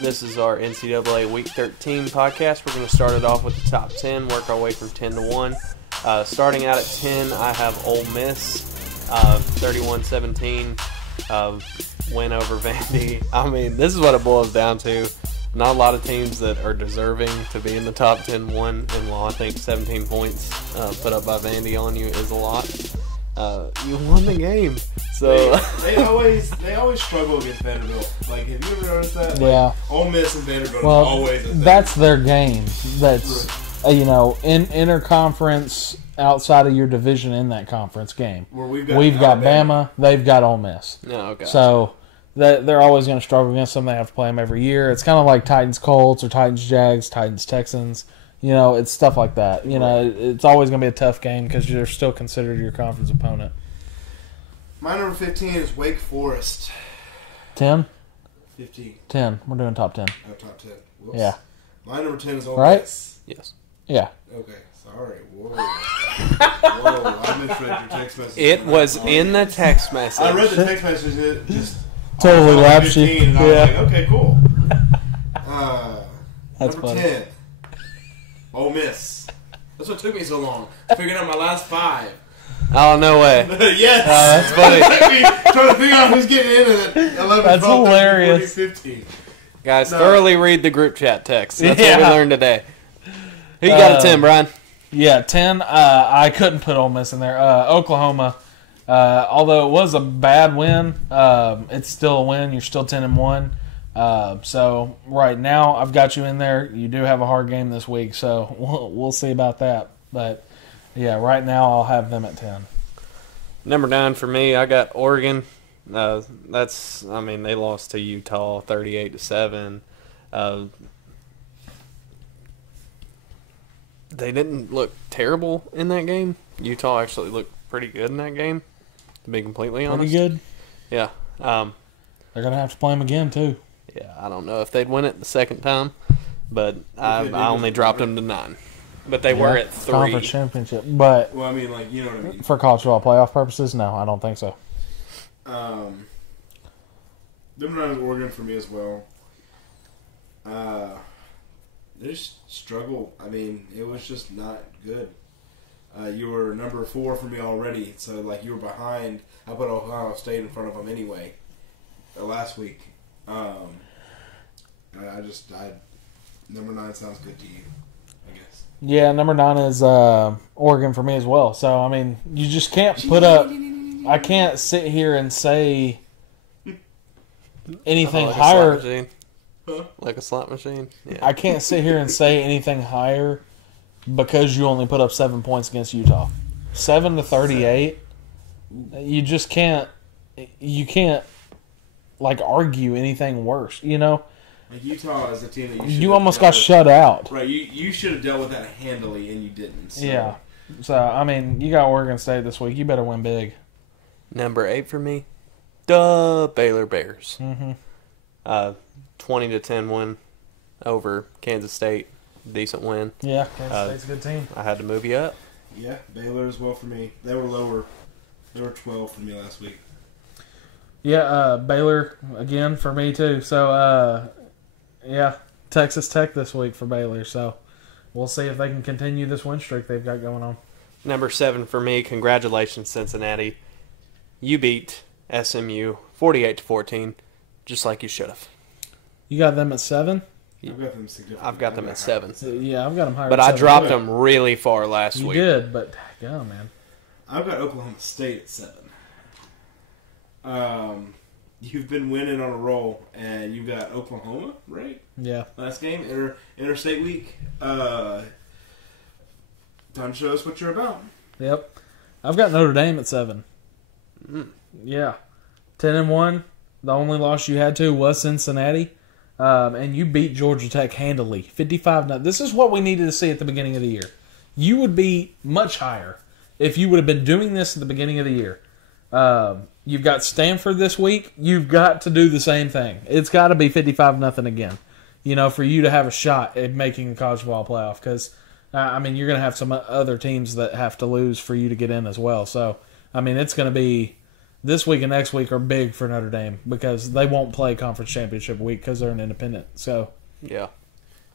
This is our NCAA Week 13 podcast. We're going to start it off with the top 10, work our way from 10 to 1. Starting out at 10, I have Ole Miss, 31-17, win over Vandy. I mean, this is what it boils down to. Not a lot of teams that are deserving to be in the top 10 won, and while I think 17 points put up by Vandy on you is a lot, you won the game. So they always struggle against Vanderbilt. Like, have you ever noticed that? Yeah. Like, Ole Miss and Vanderbilt Well, are always a thing. that's their game. That's in interconference outside of your division in that conference game. Where we've got Bama, they've got Ole Miss. No, okay. So they're always going to struggle against them. They have to play them every year. It's kind of like Titans Colts or Titans Jags, Titans Texans. It's stuff like that. It's always going to be a tough game because you're still considered your conference opponent. My number 15 is Wake Forest. 10? 15. 10. We're doing top 10. Oh, top 10. Whoops. Yeah. My number 10 is Ole Right? Miss. Yes. Yeah. Okay. Sorry. Whoa. I misread your text message. It was in the text message. I read the text message and it just Totally lapsed you. 15, and I was like, okay, cool. That's number funny. 10. Ole Miss. That's what took me so long. Figuring out my last 5. Oh, no way. Yes. That's funny. Trying to figure out who's getting into that 11, That's 12, 13, hilarious. 14, 15. Guys, No. thoroughly read the group chat text. That's what we Yeah. learned today. Who you got at 10, Brian? Yeah, 10. I couldn't put Ole Miss in there. Oklahoma, although it was a bad win, it's still a win. You're still 10-1. So right now, I've got you in there. You do have a hard game this week, so we'll see about that. But yeah, right now I'll have them at 10. Number 9 for me, I got Oregon. They lost to Utah 38-7. They didn't look terrible in that game. Utah actually looked pretty good in that game, to be completely honest. Pretty good. Yeah. They're going to have to play them again, too. Yeah, I don't know if they'd win it the second time, but I only dropped them to 9. But they were at 3. Conference championship. But Well, I mean, like, you know what I mean. for college football playoff purposes, no, I don't think so. Number 9 is Oregon for me as well. They just struggle. I mean, it was just not good. You were number 4 for me already, so like you were behind. I put Ohio State in front of them anyway. Last week, number 9 sounds good to you, I guess. Yeah, number 9 is Oregon for me as well. So, I mean, you just can't put up... I can't sit here and say anything Like higher. A slot machine. Huh? Like a slot machine? Yeah. I can't sit here and say anything higher because you only put up 7 points against Utah. 7-38. You just can't... You can't, like, argue anything worse, Like Utah is a team that You almost got shut out. Right, you should have dealt with that handily, and you didn't. So. Yeah. So, I mean, you got Oregon State this week. You better win big. Number 8 for me, the Baylor Bears. Mm-hmm. 20-10 win over Kansas State. Decent win. Yeah, Kansas State's a good team. I had to move you up. Yeah, Baylor as well for me. They were lower. They were 12 for me last week. Yeah, Baylor again for me too. So, yeah, Texas Tech this week for Baylor. So, we'll see if they can continue this win streak they've got going on. Number 7 for me, congratulations, Cincinnati. You beat SMU 48-14, just like you should have. You got them at 7? I've got them significantly. I've got them at 7. Yeah, I've got them higher. But at I 7. dropped them really far last You week. did, but go man. I've got Oklahoma State at 7. You've been winning on a roll, and you've got Oklahoma, right? Yeah. Last game, interstate week. Time to show us what you're about. Yep. I've got Notre Dame at 7. Yeah. 10-1. The only loss you had to was Cincinnati. And you beat Georgia Tech handily. 55-0. This is what we needed to see at the beginning of the year. You would be much higher if you would have been doing this at the beginning of the year. You've got Stanford this week. You've got to do the same thing. It's got to be 55-0 again, for you to have a shot at making the college football playoff. Because, you're going to have some other teams that have to lose for you to get in as well. So, it's going to be this week and next week are big for Notre Dame because they won't play conference championship week because they're an independent. So Yeah.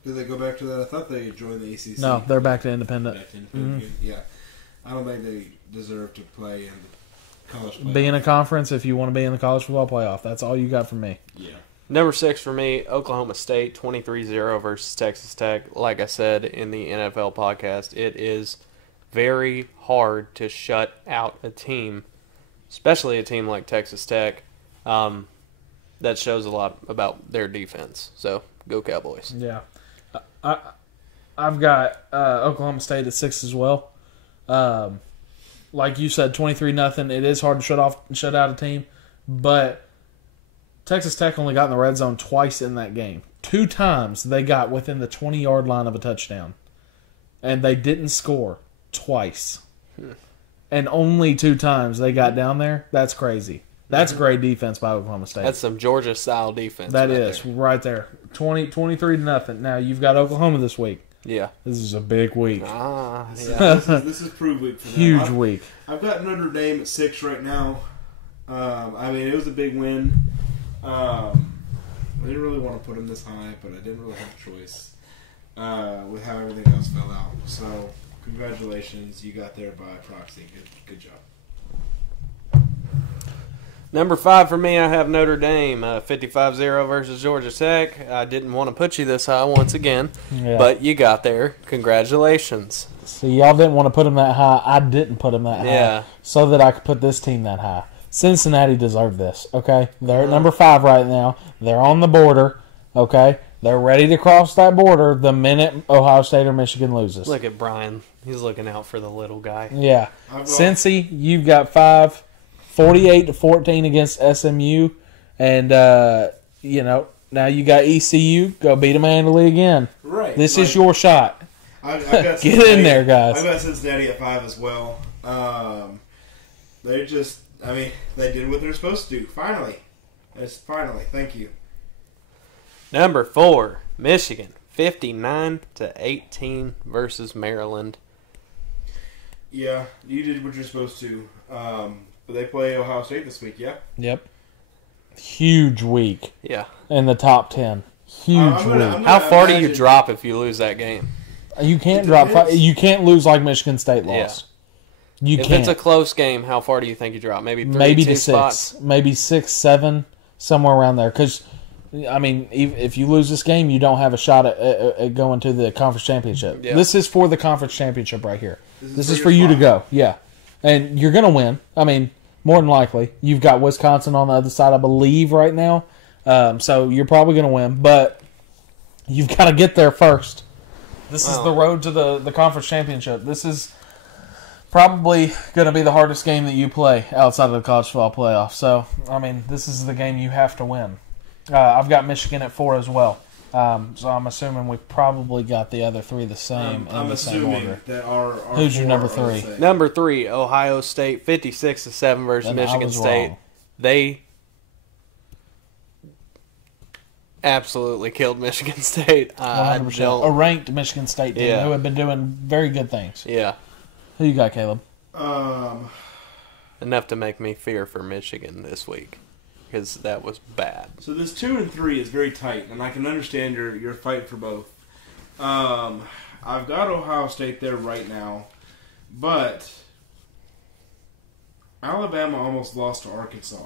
Did they go back to that? I thought they joined the ACC. no, they're back to independent. Back to independent. Yeah. I don't think they deserve to play in the college playoff. Be in a conference if you want to be in the college football playoff. That's all you got from me. Yeah. Number 6 for me, Oklahoma State, 23-0 versus Texas Tech. Like I said in the NFL podcast, it is very hard to shut out a team, especially a team like Texas Tech. That shows a lot about their defense. So, go Cowboys. Yeah. I've got Oklahoma State at 6 as well. Like you said, 23-0. It is hard to shut out a team, but Texas Tech only got in the red zone twice in that game. 2 times they got within the 20-yard line of a touchdown, and they didn't score twice. And only 2 times they got down there. That's crazy. That's great defense by Oklahoma State. That's some Georgia-style defense. That is right there. 23-0. Now you've got Oklahoma this week. Yeah. This is a big week. Yeah. This is prove week for them. Huge week. I've got Notre Dame at 6 right now. I mean, it was a big win. I didn't really want to put them this high, but I didn't really have a choice with how everything else fell out. So, congratulations. You got there by proxy. Good job. Number 5 for me, I have Notre Dame, 55-0 versus Georgia Tech. I didn't want to put you this high once again, Yeah. but you got there. Congratulations. See, y'all didn't want to put them that high. I didn't put them that high. Yeah. So that I could put this team that high. Cincinnati deserved this, okay? They're at number 5 right now. They're on the border, okay? They're ready to cross that border the minute Ohio State or Michigan loses. Look at Brian. He's looking out for the little guy. Yeah. Cincy, you've got 5, 48-14 against SMU. And, now you got ECU. Go beat them handily again. Right. This is your shot. I've got Get in there, guys. I've got Cincinnati at 5 as well. They're just, they did what they're supposed to do. Finally. Thank you. Number 4, Michigan, 59-18 versus Maryland. Yeah, you did what you're supposed to. But they play Ohio State this week, yeah? Yep. Huge week Yeah. in the top 10. Huge week. How far do you drop if you lose that game? You can't drop. You can't lose like Michigan State lost. You If can't. it's a close game, how far do you think you drop? Maybe 3, maybe 2 to 6, spots? maybe 6, 7, somewhere around there. Because, if you lose this game, you don't have a shot at going to the conference championship. Yeah. This is for the conference championship right here. This is for you to go. Yeah, and you're gonna win. More than likely, you've got Wisconsin on the other side, I believe, right now. So you're probably gonna win, but you've got to get there first. This is the road to the conference championship. This is probably going to be the hardest game that you play outside of the college football playoff. So, this is the game you have to win. I've got Michigan at 4 as well. So I'm assuming we probably got the other 3 the same in the same order. That our Who's your number 3? are the same. Number 3, Ohio State, 56-7 versus And I Michigan was State. wrong. They absolutely killed Michigan State. 100%. A ranked Michigan State team who have been doing very good things. Yeah. Who you got, Caleb? Enough to make me fear for Michigan this week because that was bad. So this 2 and 3 is very tight, and I can understand your fight for both. I've got Ohio State there right now, but Alabama almost lost to Arkansas,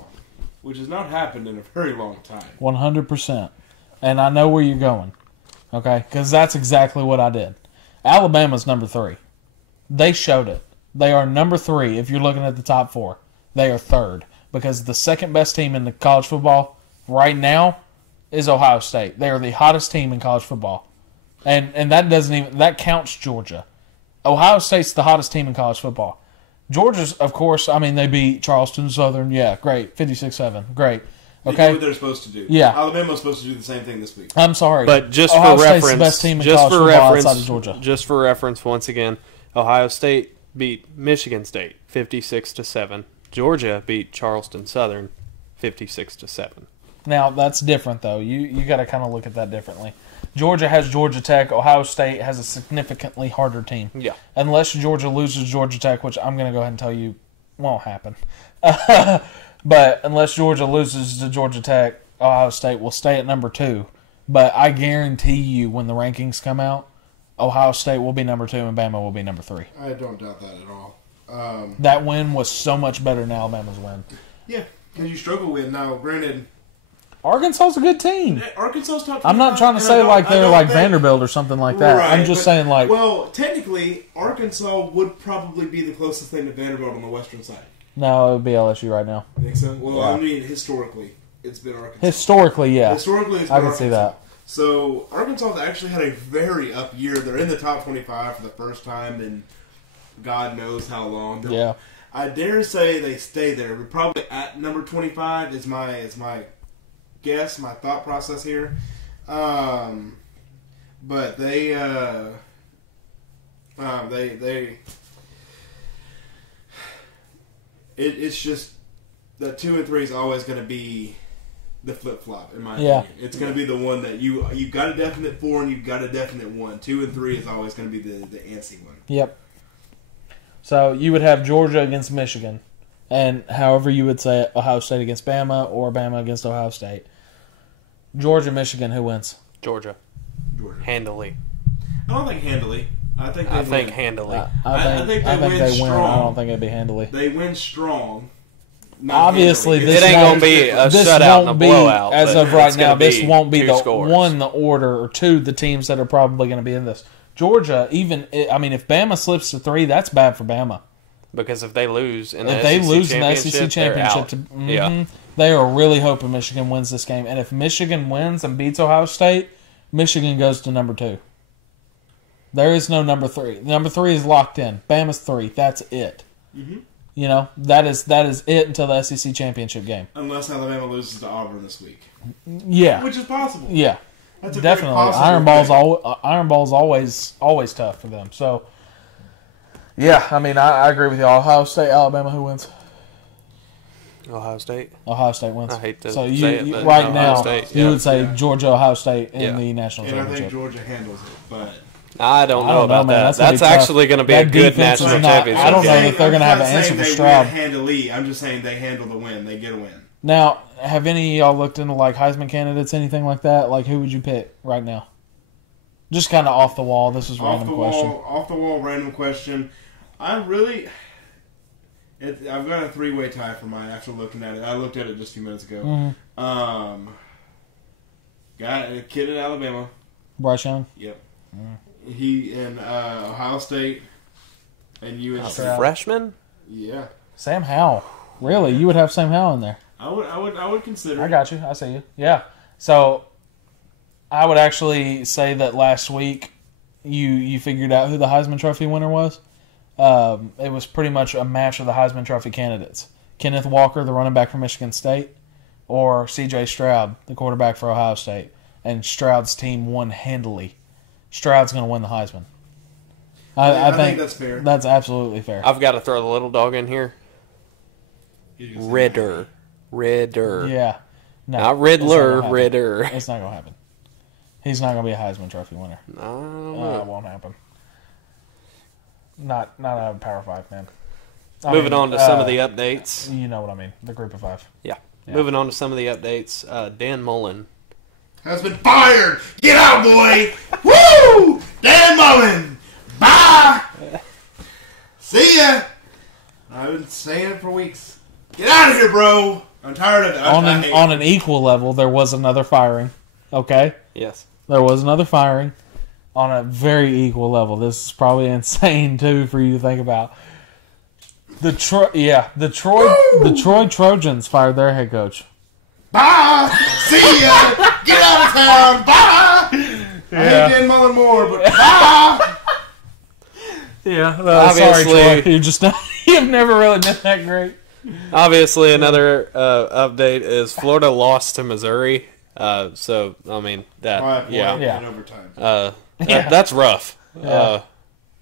which has not happened in a very long time. 100%. And I know where you're going, okay? Because that's exactly what I did. Alabama's number 3. They showed it. They are number 3 if you're looking at the top 4. They are 3rd because the second best team in the college football right now is Ohio State. They are the hottest team in college football. And that counts Georgia. Ohio State's the hottest team in college football. Georgia's, of course, they beat Charleston Southern. Yeah, great. 56-7. Great. They Okay. do what they're supposed to do. Yeah. Alabama's supposed to do the same thing this week. I'm sorry. But just Ohio for State's reference, the best team in college football outside of Georgia. Just for reference, once again, Ohio State beat Michigan State 56-7. Georgia beat Charleston Southern 56-7. Now, that's different, though. You got to kind of look at that differently. Georgia has Georgia Tech. Ohio State has a significantly harder team. Yeah. Unless Georgia loses Georgia Tech, which I'm going to go ahead and tell you won't happen. But unless Georgia loses to Georgia Tech, Ohio State will stay at number 2. But I guarantee you when the rankings come out, Ohio State will be number 2 and Bama will be number 3. I don't doubt that at all. That win was so much better than Alabama's win. Yeah, because you struggle with now. Granted, Arkansas's a good team. Arkansas's top. I'm not trying to say like they're like Vanderbilt or something like that. Right, I'm just saying like. Well, technically, Arkansas would probably be the closest thing to Vanderbilt on the western side. No, it would be LSU right now. Think so? Well, Yeah. I mean, historically, it's been Arkansas. Historically, yeah. Historically, it's been I can Arkansas. see that. So, Arkansas actually had a very up year. They're in the top 25 for the first time in God knows how long. Yeah. I dare say they stay there. We're probably at number 25 is my guess, my thought process here. But it's just that 2 and 3 is always going to be the flip flop in my opinion. It's going to be the one that you got a definite 4 and you've got a definite 1. 2 and 3 is always going to be the antsy one. Yep. So you would have Georgia against Michigan, and however you would say it, Ohio State against Bama or Bama against Ohio State. Georgia, Michigan, who wins? Georgia. Handily. I don't think handily. I think handily. I think they win strong. I don't think it'd be handily. They win strong. Obviously, handily. this It ain't gonna be a shutout and a blowout. As but of right it's now, gonna be this won't be 2 the scores. 1, the order, or 2, the teams that are probably going to be in this. Georgia, if Bama slips to 3, that's bad for Bama. Because if they lose in the If they SEC lose in the championship, SEC championship, they're out. they are really hoping Michigan wins this game. And if Michigan wins and beats Ohio State, Michigan goes to number 2. There is no number 3. Number 3 is locked in. Bama's 3. That's it. Mm-hmm. You know, that is it until the SEC championship game. Unless Alabama loses to Auburn this week. Yeah. Which is possible. Yeah. That's a definitely. very possible Iron Ball's always tough for them. So, yeah, I agree with you. Ohio State, Alabama, who wins? Ohio State. Ohio State wins. I hate to so say it, but right Ohio now, State, you yeah. would say Yeah. Georgia, Ohio State in Yeah. the national And I championship. think Georgia handles it, but I don't know about man. that. That's That's gonna be actually going to be That a good defense is national not- championship. I don't know game. if they're gonna have I'm an not answer saying for they Stroud. win handily. I'm just saying they handle the win. They get a win. Now, have any of y'all looked into like Heisman candidates, anything like that? Like, who would you pick right now? Just kind of off the wall. This is a random question. Off the wall, random question. I've got a 3-way tie for mine after looking at it. I looked at it just a few minutes ago. Mm-hmm. Got a kid at Alabama. Bryce Young. Yep. He in Ohio State and USC. Okay. Freshman? Yeah, Sam Howell. Really? You would have Sam Howell in there? I would consider. I got you. I see you. Yeah. So, I would actually say that last week you figured out who the Heisman Trophy winner was. It was pretty much a match of the Heisman Trophy candidates. Kenneth Walker, the running back for Michigan State, or C.J. Stroud, the quarterback for Ohio State. And Stroud's team won handily. Stroud's going to win the Heisman. I think that's fair. That's absolutely fair. I've got to throw the little dog in here. Ritter. Yeah. No, Not Riddler, it's not gonna happen. Ritter. It's not going to happen. He's not going to be a Heisman Trophy winner. I don't It know. won't happen. Not out of Power 5, man. Moving on to some of the updates. You know what I mean. The group of 5. Yeah. Moving on to some of the updates. Dan Mullen. Has been fired. Get out, boy. Woo! Dan Mullen. Bye. See ya. I've been saying it for weeks. Get out of here, bro. I'm tired of it. On an equal level, there was another firing. Okay? Yes. There was another firing on a very equal level. This is probably insane, too, for you to think about. The Troy Trojans fired their head coach. Bye. See ya. Get out of town. Bye. I hate Dan Mullen more, but bye. Yeah, Obviously- sorry, Troy. You've never really been that great. Obviously, another update is Florida lost to Missouri. So, I mean, that, 5 point yeah. in overtime. That's rough. Yeah.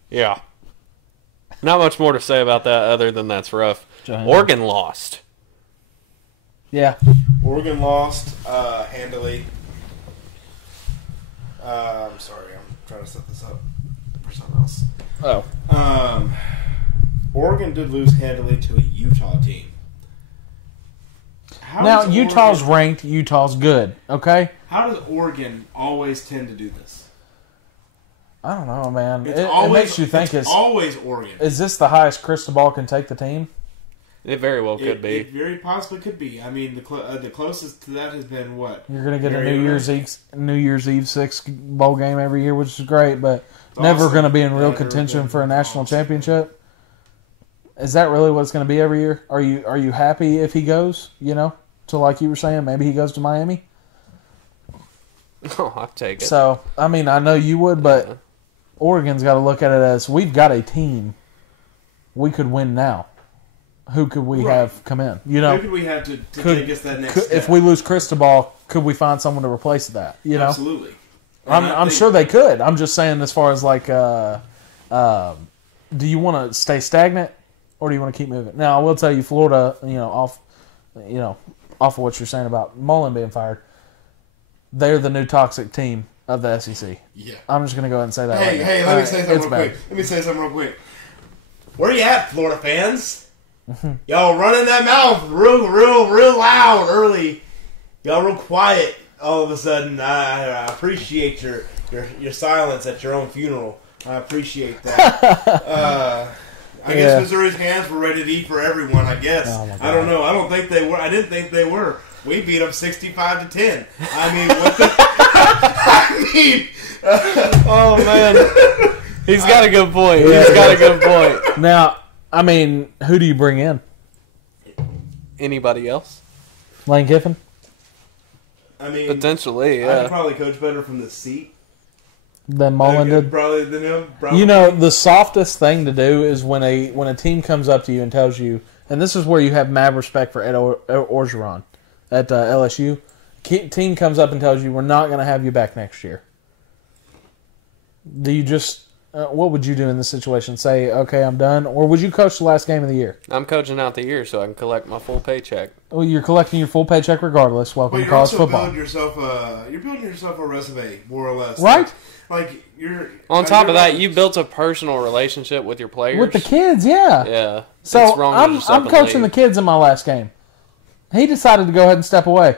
Yeah. Not much more to say about that other than that's rough. Giant. Oregon lost. Yeah. Oregon lost handily. I'm sorry, I'm trying to set this up for something else. Oh. Oregon did lose handily to a Utah team. Now, Utah's ranked. Utah's good, okay? How does Oregon always tend to do this? I don't know, man. It makes you think it's always Oregon. Is this the highest Cristobal can take the team? It very well could be. It very possibly could be. I mean, the closest to that has been what? You're going to get a New Year's Eve 6 bowl game every year, which is great, but It's never awesome. going to be in real Never contention been for a national awesome. championship. Is that really what it's going to be every year? Are you happy if he goes? To like you were saying, maybe he goes to Miami. Oh, I'll take it. So I mean, I know you would, but Oregon's got to look at it as we've got a team. We could win now. Who could we have come in? Who could we have to take us that next step? If we lose Cristobal, could we find someone to replace that? Absolutely. I'm sure they could. I'm just saying, as far as like, do you want to stay stagnant or do you want to keep moving? Now, I will tell you, Florida, off of what you're saying about Mullen being fired, they're the new toxic team of the SEC. Yeah. I'm just going to go ahead and say that. Hey, let me say something real quick. Where you at, Florida fans? Y'all running that mouth real loud early. Y'all real quiet all of a sudden. I appreciate your silence at your own funeral. I appreciate that. I guess Missouri's hands were ready to eat for everyone, I guess. Oh I don't know. I don't think they were. I didn't think they were. We beat them 65-10. I mean, what the... I mean... Oh, man. He's got a good point. He's got a good point. Now, I mean, who do you bring in? Anybody else? Lane Kiffin? I mean... Potentially, I yeah. could probably coach better from the seat. Than Mullen did? Probably than him. Probably. The softest thing to do is when a team comes up to you and tells you, and this is where you have mad respect for Ed Orgeron at LSU. Team comes up and tells you, we're not going to have you back next year. Do you just, what would you do in this situation? Say, okay, I'm done? Or would you coach the last game of the year? I'm coaching out the year so I can collect my full paycheck. Well, you're collecting your full paycheck regardless. Welcome But to you're college also football. building yourself a resume, more or less. Right? Like you're... On top of that, you built a personal relationship with your players. With the kids, yeah. Yeah. So it's wrong to just I'm up and coaching leave. the kids in my last game. He decided to go ahead and step away.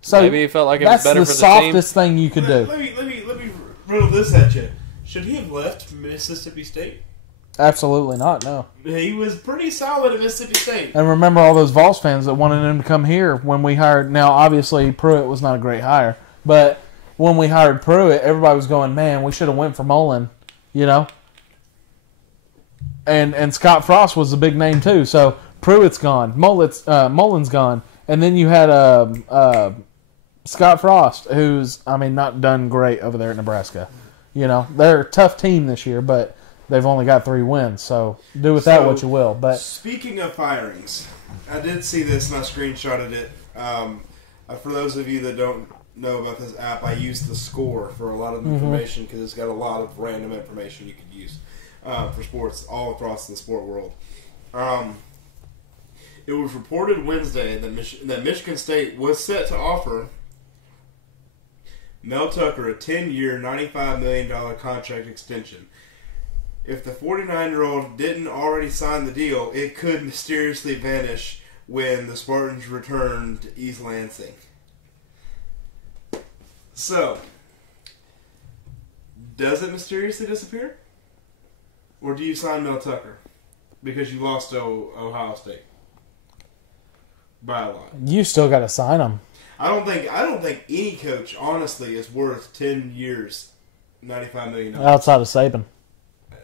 So maybe he felt like it was better for that's the the team. softest thing you could do. Let me riddle this at you. Should he have left Mississippi State? Absolutely not, no. He was pretty solid at Mississippi State. And remember all those Vols fans that wanted him to come here when we hired... Now, obviously, Pruitt was not a great hire, but when we hired Pruitt, everybody was going, man, we should have went for Mullen, And Scott Frost was a big name, too. So, Pruitt's gone. Mullen's gone. And then you had Scott Frost, who's, not done great over there at Nebraska. They're a tough team this year, but they've only got 3 wins. So, do with that what you will. But speaking of firings, I did see this and I screenshotted it. For those of you that don't know about this app, I use the Score for a lot of information because it's got a lot of random information you could use for sports all across the sport world. It was reported Wednesday that Michigan State was set to offer Mel Tucker a 10-year, $95 million contract extension. If the 49-year-old didn't already sign the deal, it could mysteriously vanish when the Spartans return to East Lansing. So, does it mysteriously disappear? Or do you sign Mel Tucker because you lost to Ohio State by a lot? you still got to sign him. I don't think any coach, honestly, is worth 10 years, $95 million. Outside of Saban.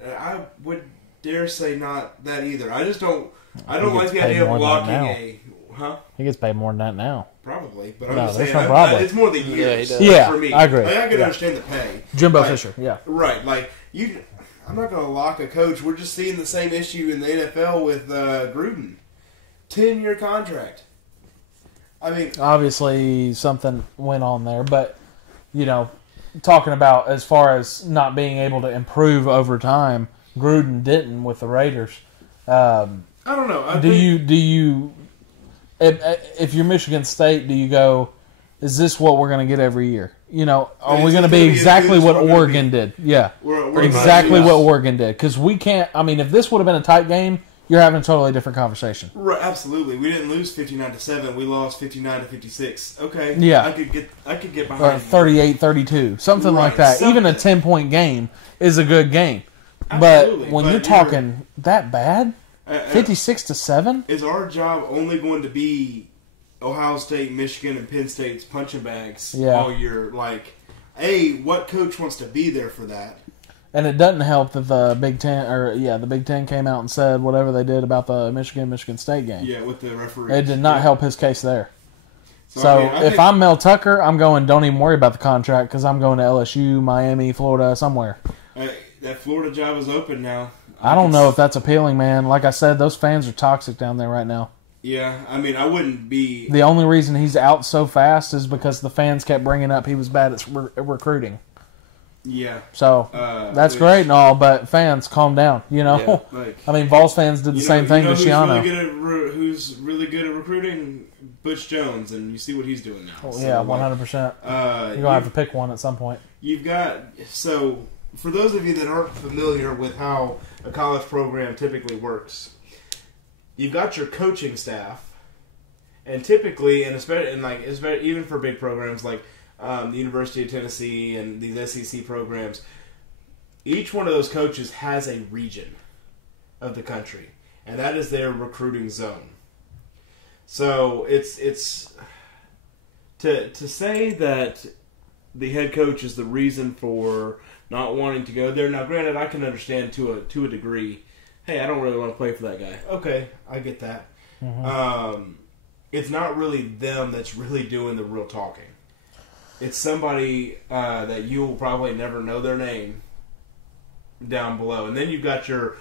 I would dare say not that either. I just don't. I He don't gets like the paid idea more of than locking that now. a. Huh? He gets paid more than that now. Probably, but I'm No, just there's saying no problem. it's more the years. Yeah, he does. Yeah, for me. I agree. Like, I can Yeah. understand the pay. Jimbo Like, Fisher, yeah. Right, like you. I'm not going to lock a coach. We're just seeing the same issue in the NFL with Gruden. 10-year contract. I mean, Obviously, something went on there, but, talking about as far as not being able to improve over time, Gruden didn't with the Raiders. I don't know. Do you, if you're Michigan State, do you go, is this what we're going to get every year? are we going to be exactly what Oregon did? Yeah. We're exactly what Oregon did. Because we can't, if this would have been a tight game, you're having a totally different conversation. Right, absolutely. We didn't lose 59-7. We lost 59-56. Okay. Yeah. I could get behind. Or 38-32. Something like that. Something. Even a 10-point game is a good game. Absolutely. But when you're talking that bad, 56-7? Is our job only going to be Ohio State, Michigan, and Penn State's punching bags all year? Like, what coach wants to be there for that? And it doesn't help that the Big Ten, the Big Ten came out and said whatever they did about the Michigan State game. Yeah, with the referee. It did not help his case there. So if I'm Mel Tucker, I'm going, don't even worry about the contract because I'm going to LSU, Miami, Florida, somewhere. That Florida job is open now. I don't know if that's appealing, man. Like I said, those fans are toxic down there right now. Yeah, I wouldn't be... The only reason he's out so fast is because the fans kept bringing up he was bad at recruiting. Yeah. So, that's great and all, but fans, calm down, Yeah, like, Vols fans did the same thing to Shiano. Who's really good at recruiting? Butch Jones, and you see what he's doing now. Oh, yeah, 100%. You're going to have to pick one at some point. You've got... So, for those of you that aren't familiar with how a college program typically works, you've got your coaching staff, and typically, and especially even for big programs like the University of Tennessee and these SEC programs, each one of those coaches has a region of the country, and that is their recruiting zone. So it's to say that the head coach is the reason for not wanting to go there. Now, granted, I can understand to a degree. Hey, I don't really want to play for that guy. Okay, I get that. Mm-hmm. It's not really them that's really doing the real talking. It's somebody that you will probably never know their name down below. And then you've got your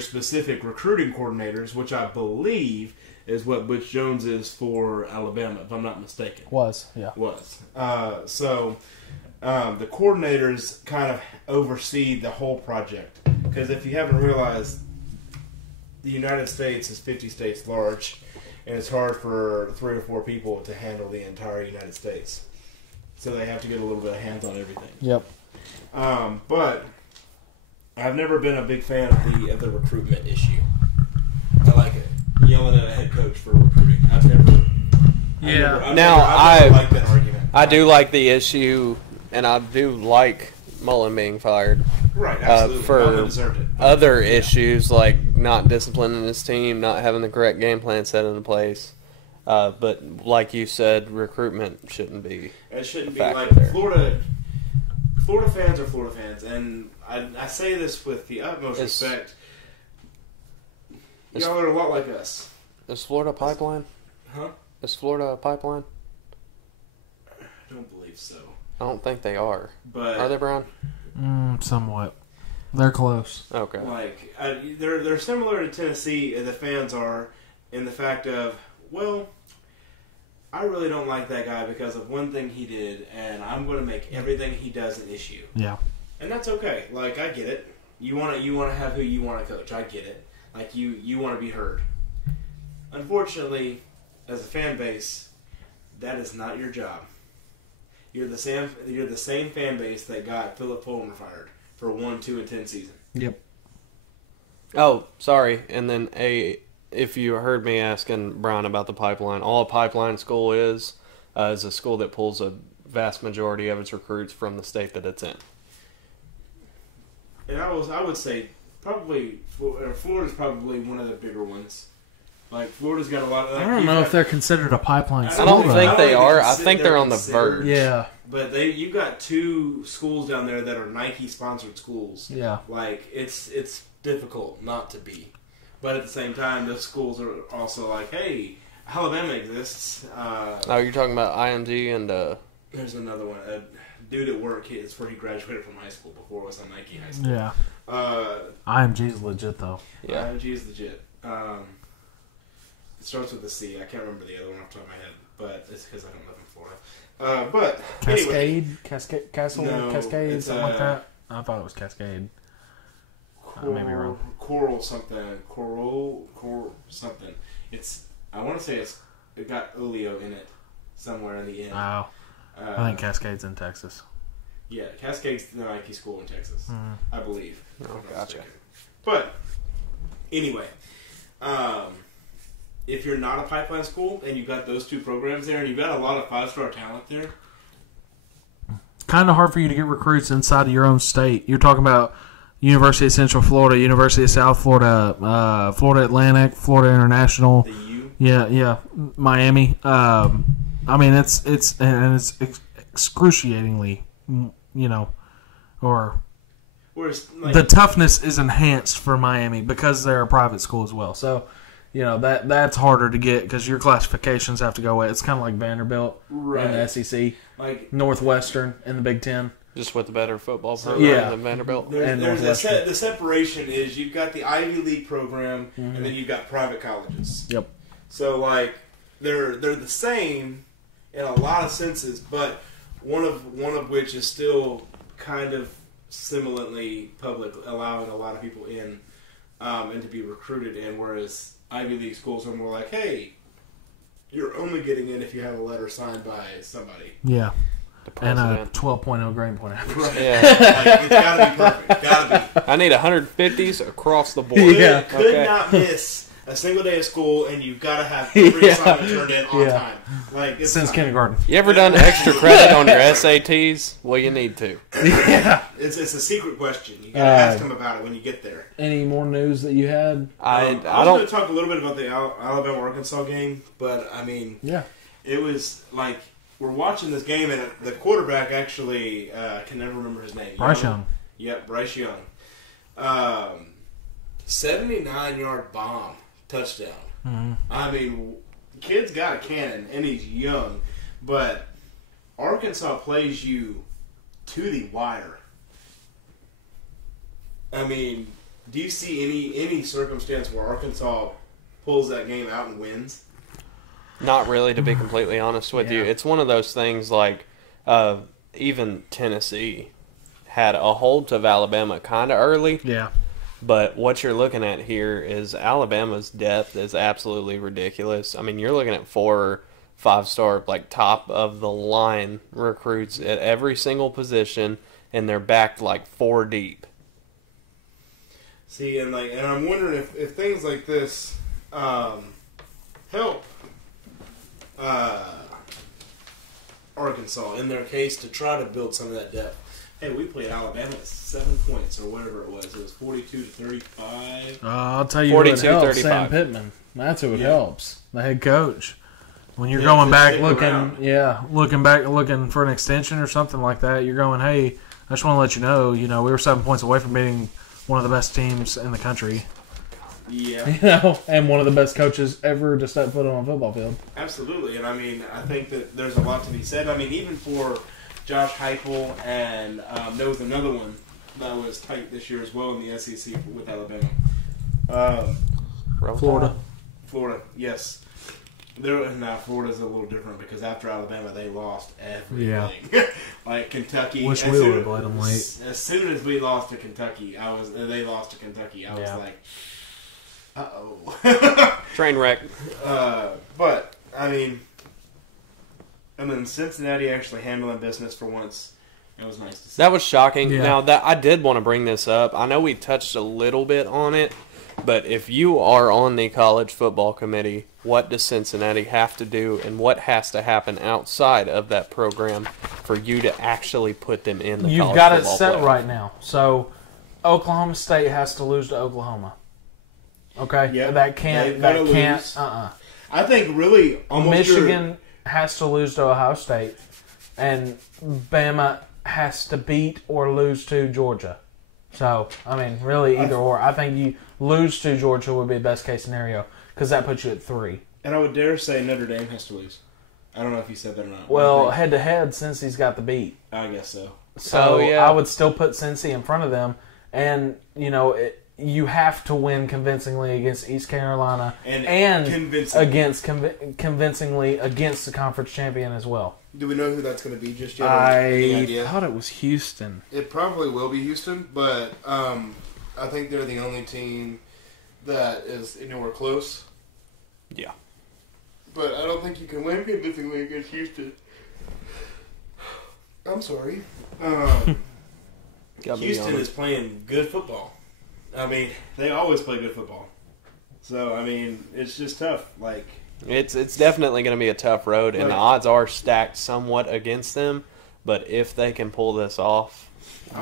specific recruiting coordinators, which I believe is what Butch Jones is for Alabama, if I'm not mistaken. Was. So the coordinators kind of oversee the whole project. Because if you haven't realized, the United States is 50 states large, and it's hard for 3 or 4 people to handle the entire United States. So they have to get a little bit of hands on everything. Yep. But I've never been a big fan of the recruitment issue. I like it. Yelling at a head coach for recruiting. I've never liked that argument. I do like the issue, and I do like Mullen being fired. Right, absolutely. For other issues like not disciplining his team, not having the correct game plan set into place. But like you said, recruitment shouldn't be. It shouldn't be like there. Florida fans are Florida fans, and I say this with the utmost respect. Y'all are a lot like us. Is Florida a pipeline? Huh? Is Florida a pipeline? I don't believe so. I don't think they are. But are they, Brian? Somewhat. They're close. Okay. Like they're similar to Tennessee. The fans are in the fact of, well, I really don't like that guy because of one thing he did, and I'm going to make everything he does an issue. Yeah. And that's okay. Like, I get it. You want to have who you want to coach. I get it. Like, you want to be heard. Unfortunately, as a fan base, that is not your job. You're the same fan base that got Philip Fulmer fired for 1, 2, and 10 season. Yep. Oh, sorry. And then if you heard me asking Brian about the pipeline, all a pipeline school is a school that pulls a vast majority of its recruits from the state that it's in. And I would say probably Florida's probably one of the bigger ones. Like, Florida's got a lot of... I don't know if they're considered a pipeline school. I don't think they are. I think they're on the verge. Yeah. But you've got 2 schools down there that are Nike-sponsored schools. Yeah. Like, it's difficult not to be. But at the same time, those schools are also like, hey, Alabama exists. You're talking about IMG and... There's another one. A dude at work, it's where he graduated from high school before it was on Nike high school. Yeah. IMG's legit, though. Yeah. IMG is legit. It starts with a C. I can't remember the other one off the top of my head, but it's because I don't live in Florida. But Cascade? anyway. Castle? No, Cascade? Something like that? I thought it was Cascade. I may be wrong. Coral something. Coral something. I want to say it got Olio in it somewhere in the end. Wow. I think Cascade's in Texas. Yeah, Cascade's the Nike school in Texas, I believe. Oh, gotcha. But anyway, if you're not a pipeline school and you've got those two programs there and you've got a lot of 5-star talent there, kind of hard for you to get recruits inside of your own state. You're talking about University of Central Florida, University of South Florida, Florida Atlantic, Florida International. the U. Yeah, Miami. I mean, it's excruciatingly, or Whereas, like, the toughness is enhanced for Miami because they're a private school as well. So, that's harder to get because your classifications have to go away. It's kind of like Vanderbilt in the SEC, like Northwestern in the Big Ten. Just with the better football program than Vanderbilt. there's the separation is you've got the Ivy League program and then you've got private colleges. Yep. So like they're the same in a lot of senses, but one of which is still kind of similarly public, allowing a lot of people in and to be recruited in, whereas Ivy League schools are more like, hey, you're only getting in if you have a letter signed by somebody. Yeah. And a 12.0 grade point average. Right. Yeah. Like, it's gotta be perfect. Gotta be. I need 150s across the board. Yeah. Could not miss a single day of school, and you've got to have every assignment turned in on time. Like Since kindergarten. You ever done extra credit on your SATs? Well, you need to. Yeah. It's a secret question. You got to ask them about it when you get there. Any more news that you had? I was don't. going to talk a little bit about the Alabama-Arkansas game, but I mean, it was like we're watching this game, and the quarterback actually can never remember his name. Bryce Young. Yep, Bryce Young. 79-yard bomb touchdown. Mm-hmm. I mean, kid's got a cannon, and he's young, but Arkansas plays you to the wire. I mean, do you see any circumstance where Arkansas pulls that game out and wins? Not really, to be completely honest with you. It's one of those things like even Tennessee had a hold of Alabama kind of early. Yeah. But what you're looking at here is Alabama's depth is absolutely ridiculous. I mean, you're looking at 4 or 5-star, like top of the line recruits at every single position, and they're backed like 4 deep. See, and I'm wondering if things like this help Arkansas in their case to try to build some of that depth. Hey, we played Alabama at 7 points or whatever it was. It was 42-35. I'll tell you what helps, 42-35. Sam Pittman. That's who it helps. The head coach. When you're Yeah, going to back stick looking, around. looking for an extension or something like that, you're going, hey, I just want to let you know, we were 7 points away from beating one of the best teams in the country. Yeah. And one of the best coaches ever to step foot on a football field. Absolutely. And I mean, I think that there's a lot to be said. I mean, even for Josh Heupel, and there was another one that was tight this year as well in the SEC with Alabama. Florida, yes. Florida's a little different because after Alabama, they lost everything. Yeah. Like Kentucky. Wish we would have played them late. As soon as we lost to Kentucky, they lost to Kentucky. I was like, uh-oh. Train wreck. But, I mean, and then Cincinnati actually handling business for once. It was nice to see. That was shocking. Yeah. Now, I did want to bring this up. I know we touched a little bit on it, but if you are on the college football committee, what does Cincinnati have to do, and what has to happen outside of that program for you to actually put them in the You've college got it football set playoff? right now. So, Oklahoma State has to lose to Oklahoma. Okay? Yeah, That can't. lose. I think really almost Michigan has to lose to Ohio State, and Bama has to beat or lose to Georgia. So, I mean, really either or. I think you lose to Georgia would be the best case scenario because that puts you at 3. And I would dare say Notre Dame has to lose. I don't know if you said that or not. Well, head-to-head, Cincy's got the beat. I guess so. So, yeah. I would still put Cincy in front of them, and, you have to win convincingly against East Carolina and convincingly against the conference champion as well. Do we know who that's going to be just yet? I thought it was Houston. It probably will be Houston, but I think they're the only team that is anywhere close. Yeah. But I don't think you can win convincingly against Houston. I'm sorry. Gotta be Houston honest. is playing good football. I mean, they always play good football. So, I mean, it's just tough. Like, It's definitely going to be a tough road, and the Right. odds are stacked somewhat against them. But if they can pull this off,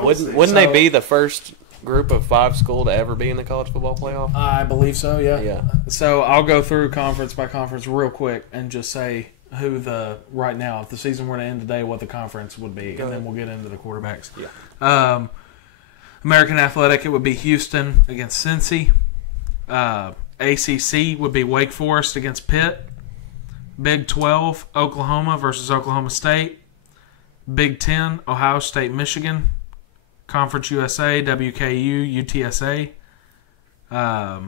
wouldn't they be the first group of 5 school to ever be in the college football playoff? I believe so, yeah. Yeah. So I'll go through conference by conference real quick and just say who right now, if the season were to end today, what the conference would be, and then we'll get into the quarterbacks. Yeah. American Athletic, it would be Houston against Cincy. ACC would be Wake Forest against Pitt. Big 12, Oklahoma versus Oklahoma State. Big 10, Ohio State, Michigan. Conference USA, WKU, UTSA. I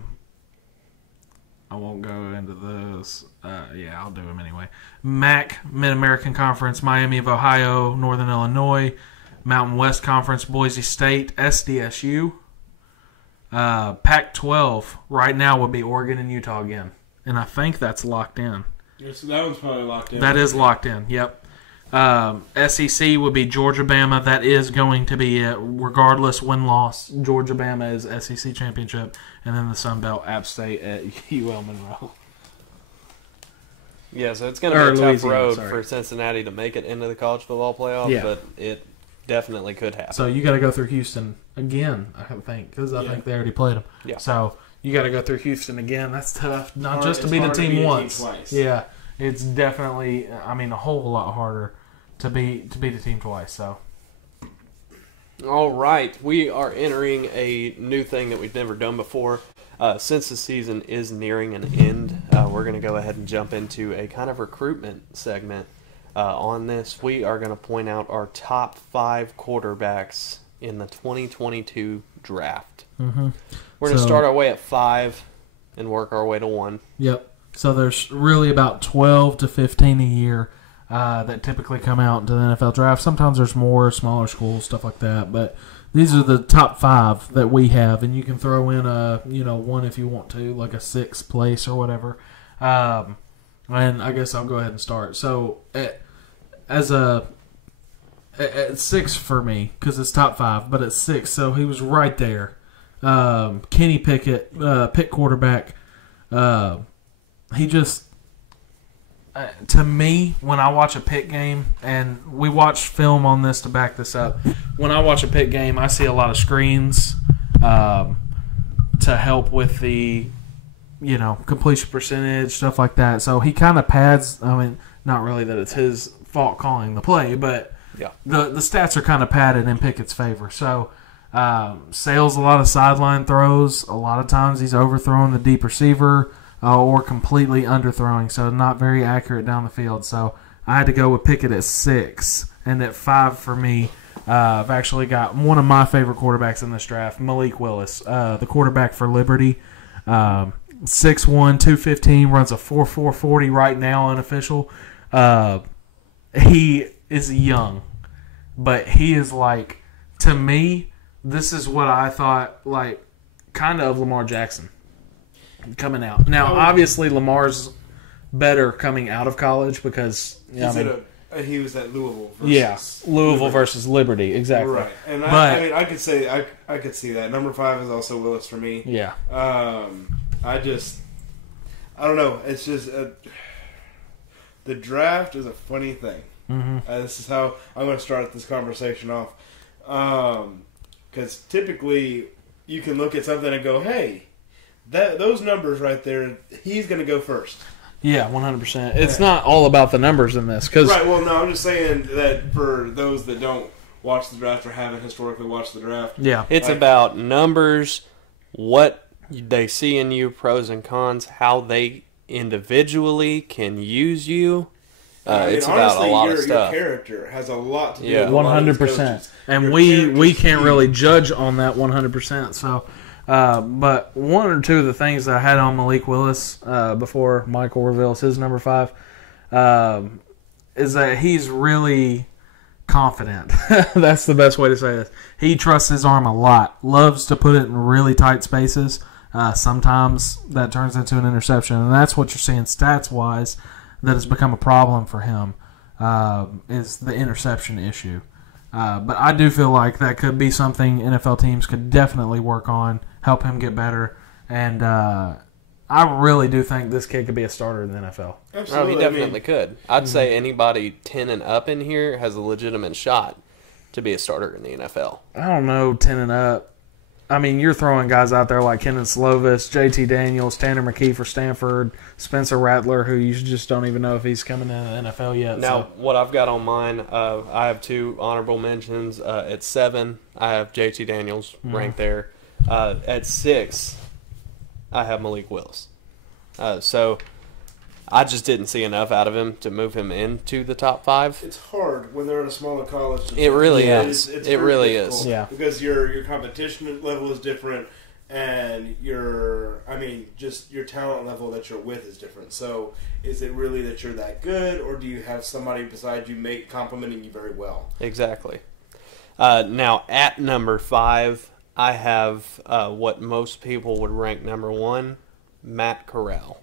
won't go into those. Yeah, I'll do them anyway. MAC, Mid-American Conference, Miami of Ohio, Northern Illinois. Mountain West Conference, Boise State, SDSU. Pac-12 right now would be Oregon and Utah again. And I think that's locked in. yes, that one's probably locked in. That is locked in, yep. SEC would be Georgia-Bama. That is going to be it. Regardless, win-loss, Georgia-Bama is SEC championship. And then the Sun Belt, App State at UL Monroe. Yeah, so it's going to be a tough Louisiana, road sorry. for Cincinnati to make it into the college football playoff, Yeah. but it definitely could happen. So you got to go through Houston again, I think, because I think they already played them. Yeah. So you got to go through Houston again. That's tough. Not Hard- just to it's beat a hard to team beat a team once. twice. Yeah, it's definitely. I mean, a whole lot harder to beat a team twice. So All right, we are entering a new thing that we've never done before. Since the season is nearing an end, we're going to go ahead and jump into a kind of recruitment segment. On this, we are going to point out our top 5 quarterbacks in the 2022 draft. Mm-hmm. We're going to So- start our way at 5 and work our way to 1. Yep. So there's really about 12 to 15 a year that typically come out into the NFL draft. Sometimes there's more, smaller schools, stuff like that. But these are the top 5 that we have, and you can throw in one if you want to, like a 6th place or whatever. And I guess I'll go ahead and start. So at 6 for me, because it's top 5, but at 6, so he was right there. Kenny Pickett, Pitt quarterback. He just, to me, when I watch a Pitt game, and we watched film on this to back this up, when I watch a Pitt game, I see a lot of screens to help with the, completion percentage, stuff like that. So he kind of pads, I mean, not really that it's his fault calling the play, but Yeah. the stats are kind of padded in Pickett's favor. So Sales a lot of sideline throws. A lot of times he's overthrowing the deep receiver or completely underthrowing, so not very accurate down the field. So I had to go with Pickett at 6. And at 5 for me, I've actually got one of my favorite quarterbacks in this draft, Malik Willis, the quarterback for Liberty. 6'1", 215, runs a 4.4 40 right now, unofficial. He is young, but he is like, to me, this is what I thought, like, kind of Lamar Jackson coming out. Now, obviously, Lamar's better coming out of college because he was at Louisville. Louisville versus Liberty, exactly. Right, and I could see that. Number 5 is also Willis for me. Yeah. I don't know. It's just the draft is a funny thing. Mm-hmm. This is how I'm going to start this conversation off. Because typically you can look at something and go, "Hey, those numbers right there, he's going to go first." Yeah, 100%. It's not all about the numbers in this. Right, well, no, I'm just saying that for those that don't watch the draft or haven't historically watched the draft. Yeah. It's about numbers, what they see in you, pros and cons, how they individually can use you. It's about a lot of stuff. Your character has a lot to do Yeah. with 100%. And we can't really judge on that 100%. So, but one or two of the things that I had on Malik Willis before Michael reveals his number 5 is that he's really confident. That's the best way to say this. He trusts his arm a lot. Loves to put it in really tight spaces. Sometimes that turns into an interception, and that's what you're seeing stats-wise that has become a problem for him. is the interception issue. But I do feel like that could be something NFL teams could definitely work on, help him get better. And I really do think this kid could be a starter in the NFL. Oh, Absolutely. he definitely could. I'd say anybody 10 and up in here has a legitimate shot to be a starter in the NFL. I don't know, 10 and up. I mean, you're throwing guys out there like Kenan Slovis, JT Daniels, Tanner McKee for Stanford, Spencer Rattler, who you just don't even know if he's coming in the NFL yet. Now, what I've got on mine, I have 2 honorable mentions. At 7, I have JT Daniels ranked there. At 6, I have Malik Willis. So I just didn't see enough out of him to move him into the top 5. It's hard when they're at a smaller college. It really It's is. It very really difficult is. Yeah. Because your competition level is different, and your talent level that you're with is different. So is it really that you're that good, or do you have somebody beside you complimenting you very well? Exactly. Now, at number 5, I have what most people would rank number 1, Matt Corral.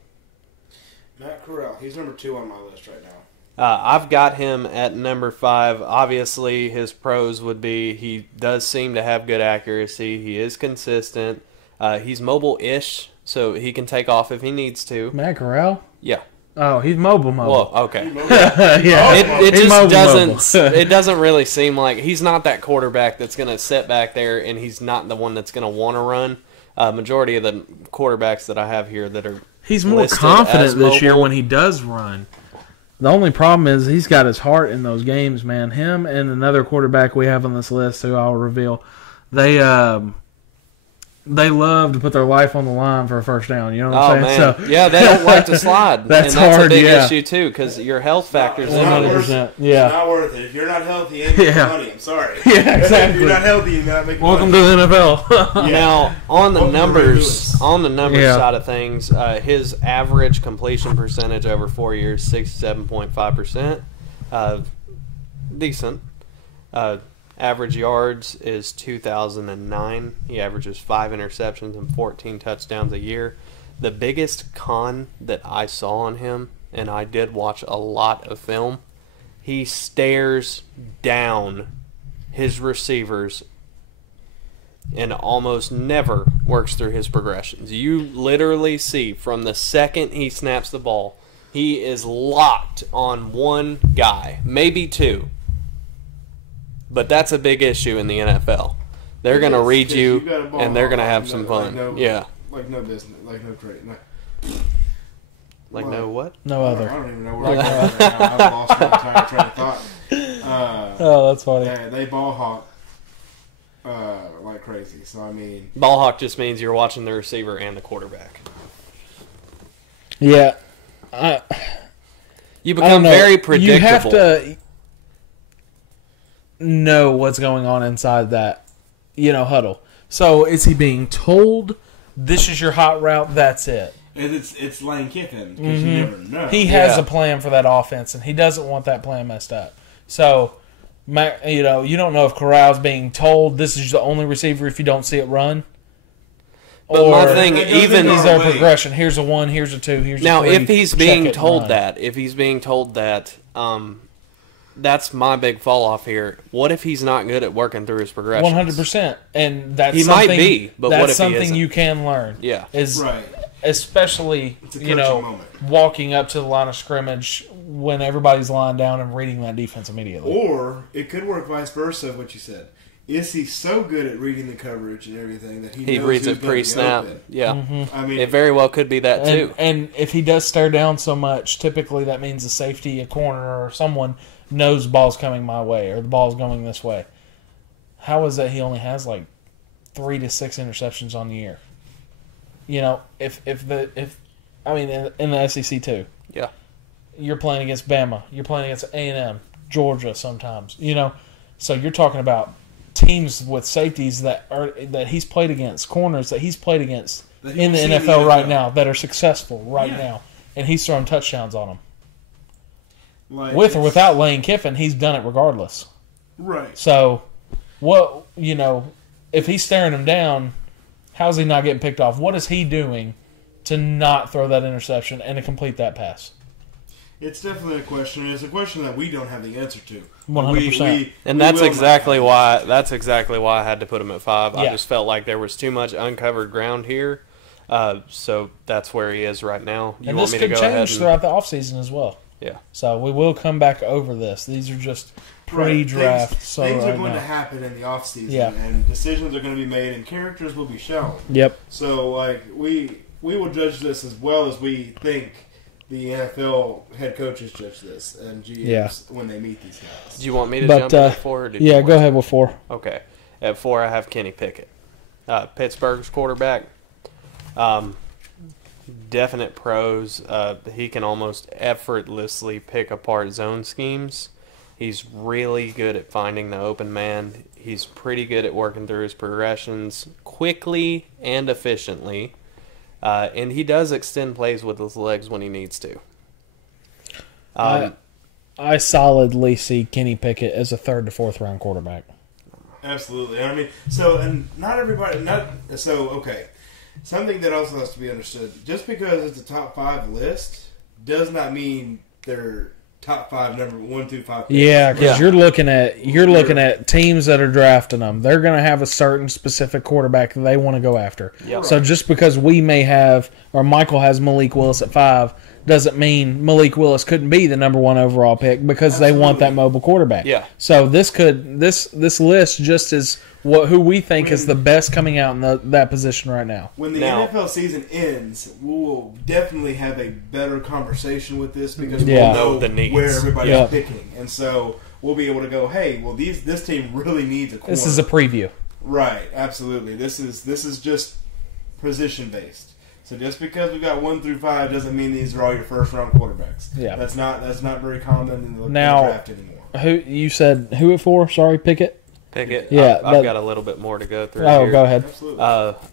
Matt Corral, he's number 2 on my list right now. I've got him at number 5. Obviously, his pros would be he does seem to have good accuracy. He is consistent. He's mobile-ish, so he can take off if he needs to. Matt Corral? Yeah. Oh, he's mobile. Well, okay. Yeah. It He's just mobile. doesn't. It doesn't really seem like he's not that quarterback that's going to sit back there, and he's not the one that's going to want to run. Majority of the quarterbacks that I have here that are He's more listed confident as this year mobile. when he does run. The only problem is he's got his heart in those games, man. Him and another quarterback we have on this list, who I'll reveal, they love to put their life on the line for a first down. You know what I'm Man. saying? So, Yeah, they don't like to slide. That's and that's hard, a big yeah. issue, too, because your health factors in not it. worth 100%. It's Yeah. not worth it. If you're not healthy, you ain't making Yeah. money. I'm sorry. Yeah, exactly. If you're not healthy, you're not making Welcome money. to the NFL. Now, on the Welcome to numbers, Lewis. side of things, his average completion percentage over 4 years, 67.5%. Decent. Average yards is 2,009. He averages 5 interceptions and 14 touchdowns a year. The biggest con that I saw on him, and I did watch a lot of film, he stares down his receivers and almost never works through his progressions. You literally see from the second he snaps the ball, he is locked on one guy, maybe 2. But that's a big issue in the NFL. They're going to read you, and they're going to have some fun. Yeah. Like no business. Like no trade. No. Like no what? No I other. don't even know where I'm going right now. I've lost my entire train of thought. Oh, that's funny. They ball hawk like crazy. So, I mean... Ball hawk just means you're watching the receiver and the quarterback. Yeah. You I don't become know. very predictable. You have to know what's going on inside that, huddle. So is he being told, this is your hot route, that's it? And it's Lane Kiffin, because you never know. He has Yeah. a plan for that offense, and he doesn't want that plan messed up. So, you don't know if Corral's being told, this is the only receiver if you don't see it run. But my thing, It goes even in Is our there a way. progression? Here's a 1, here's a 2, here's a 3. now, if he's check being it and told run. that, that's my big fall off here. What if he's not good at working through his progressions? 100%. And that's He might something, be, but that's what if he something isn't? you can learn. Yeah. Is Right. especially, It's a coaching moment. walking up to the line of scrimmage when everybody's lying down and reading that defense immediately. Or it could work vice versa of what you said. Is he so good at reading the coverage and everything that he knows reads who's it gonna be pre-snap. open? Yeah. I mean, It very well could be that, too. And if he does stare down so much, typically that means a safety, a corner, or someone knows the ball's coming my way or the ball's going this way. How is that he only has like 3 to 6 interceptions on the year? In the SEC too. Yeah. You're playing against Bama. You're playing against A&M, Georgia sometimes. So you're talking about teams with safeties that he's played against, corners that he's played against That he in the will see in the NFL right NFL. now that are successful right Yeah. now, and he's throwing touchdowns on them. like, With or it's- without Lane Kiffin, he's done it regardless. Right. So, if he's staring him down, how's he not getting picked off? What is he doing to not throw that interception and to complete that pass? It's definitely a question. It's a question that we don't have the answer to. 100%. And that's exactly why I had to put him at 5. I Yeah. just felt like there was too much uncovered ground here. So that's where he is right now. You And want this me to could go ahead change and, throughout the offseason as well. Yeah. So we will come back over this. These are just pre-draft. Things are going to happen in the offseason, and decisions are going to be made, and characters will be shown. Yep. So, like, we will judge this as well as we think the NFL head coaches judge this and GMs when they meet these guys. Do you want me to jump in at 4? Or did you go want ahead with 4. Okay. At 4, I have Kenny Pickett. Pittsburgh's quarterback. Definite pros. He can almost effortlessly pick apart zone schemes. He's really good at finding the open man. He's pretty good at working through his progressions quickly and efficiently. And he does extend plays with his legs when he needs to. I solidly see Kenny Pickett as a 3rd to 4th round quarterback. Absolutely. I mean, so, and not everybody, okay. Something that also has to be understood. Just because it's a top 5 list does not mean they're top 5, number 1 through 5. Yeah, because you're looking at teams that are drafting them. They're going to have a certain specific quarterback that they want to go after. Yep. So just because we may have, or Michael has Malik Willis at 5, doesn't mean Malik Willis couldn't be the number 1 overall pick because they want that mobile quarterback. Yeah. So this list just is who we think is the best coming out in that position right now. When the NFL season ends, we will definitely have a better conversation with this because we'll know the needs. Where everybody's picking, and so we'll be able to go, hey, well this team really needs a corner. This is a preview. Right, absolutely. This is just position based. So just because we've got 1 through 5 doesn't mean these are all your first round quarterbacks. Yeah, that's not very common in the draft anymore. Who you said who at 4? Sorry, Pickett. Pickett. Yeah, I've got a little bit more to go through. Oh, here. Go ahead. Absolutely.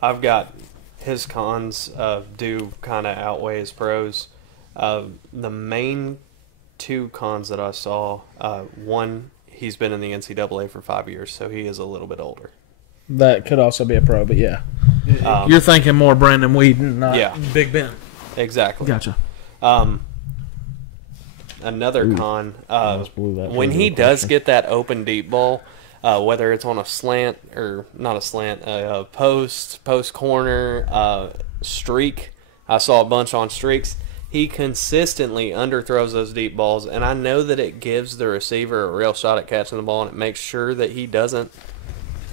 I've got his cons do kind of outweigh his pros. The main 2 cons that I saw, one, he's been in the NCAA for 5 years, so he is a little bit older. That could also be a pro, but yeah. You're thinking more Brandon Weeden, not Big Ben. Exactly. Gotcha. Another con, when he does get that open deep ball, whether it's on a slant or not a slant, a post corner, streak. I saw a bunch on streaks. He consistently underthrows those deep balls, and I know that it gives the receiver a real shot at catching the ball, and it makes sure that he doesn't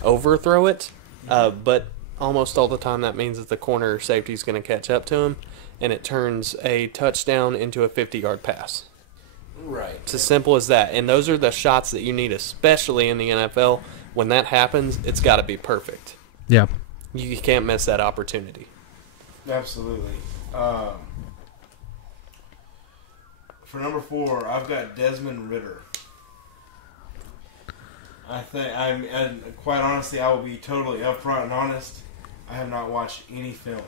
overthrow it. But almost all the time that means that the corner or safety is going to catch up to him, and it turns a touchdown into a 50-yard pass. Right. It's as simple as that. And those are the shots that you need, especially in the NFL. When that happens, it's got to be perfect. Yeah. You can't miss that opportunity. Absolutely. For number 4, I've got Desmond Ritter. And quite honestly, I will be totally upfront and honest. I have not watched any film.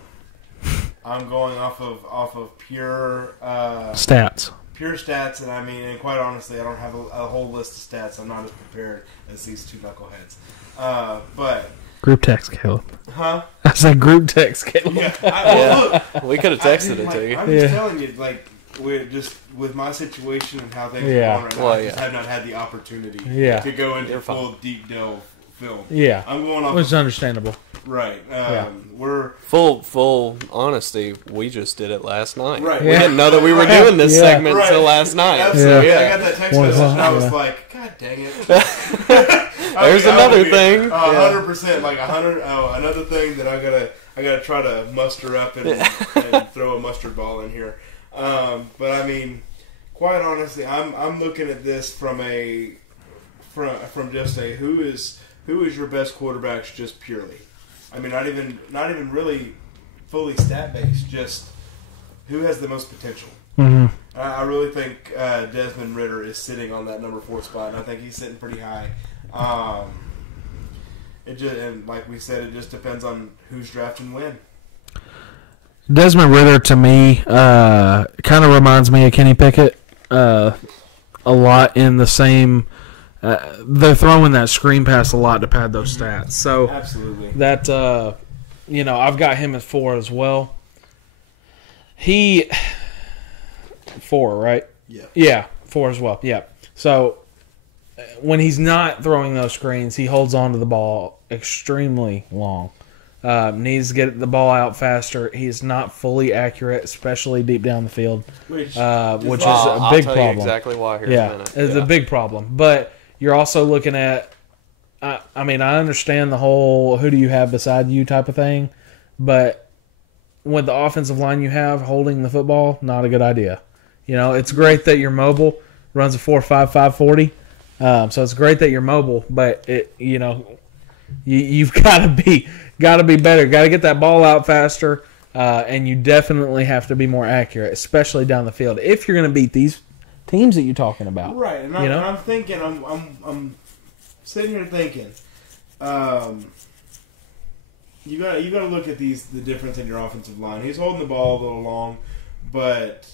I'm going off of pure stats. Pure stats, and quite honestly, I don't have a whole list of stats. I'm not as prepared as these 2 knuckleheads. But Group text, Caleb. Huh? I said group text, Caleb. Look, we could have texted it to you. I'm just telling you, we're just with my situation and how things are going right now. I just have not had the opportunity to go into full deep delve film. Yeah, I'm going off. Which is understandable. Right. We're full honesty. We just did it last night. Right. We didn't know that we were doing this segment until last night. Absolutely. I got that text message and I was like, God dang it. There's another thing. 100%. Another thing that I gotta try to muster up and throw a mustard ball in here. But quite honestly, I'm looking at this from just a who is your best quarterbacks just purely. Not even really fully stat based. Just who has the most potential. Mm-hmm. I really think Desmond Ritter is sitting on that number 4 spot, and I think he's sitting pretty high. And like we said, it just depends on who's drafting when. Desmond Ritter, to me, kind of reminds me of Kenny Pickett a lot in the same. They're throwing that screen pass a lot to pad those stats. So absolutely, that I've got him at 4 as well. 4, right? Yeah. Yeah, 4 as well. Yeah. So when he's not throwing those screens, he holds on to the ball extremely long. Needs to get the ball out faster. He's not fully accurate, especially deep down the field, which is a big I'll tell problem. You exactly why here in a minute. It's a big problem. But you're also looking at, I mean, I understand the whole who do you have beside you type of thing, but with the offensive line you have holding the football, not a good idea. You know, it's great that you're mobile, runs a 4.5, 5.40. So it's great that you're mobile, but you've got to be better. Got to get that ball out faster, and you definitely have to be more accurate, especially down the field if you're going to beat these teams that you're talking about. Right, and I'm thinking, I'm sitting here thinking, you got to look at the difference in your offensive line. He's holding the ball a little long, but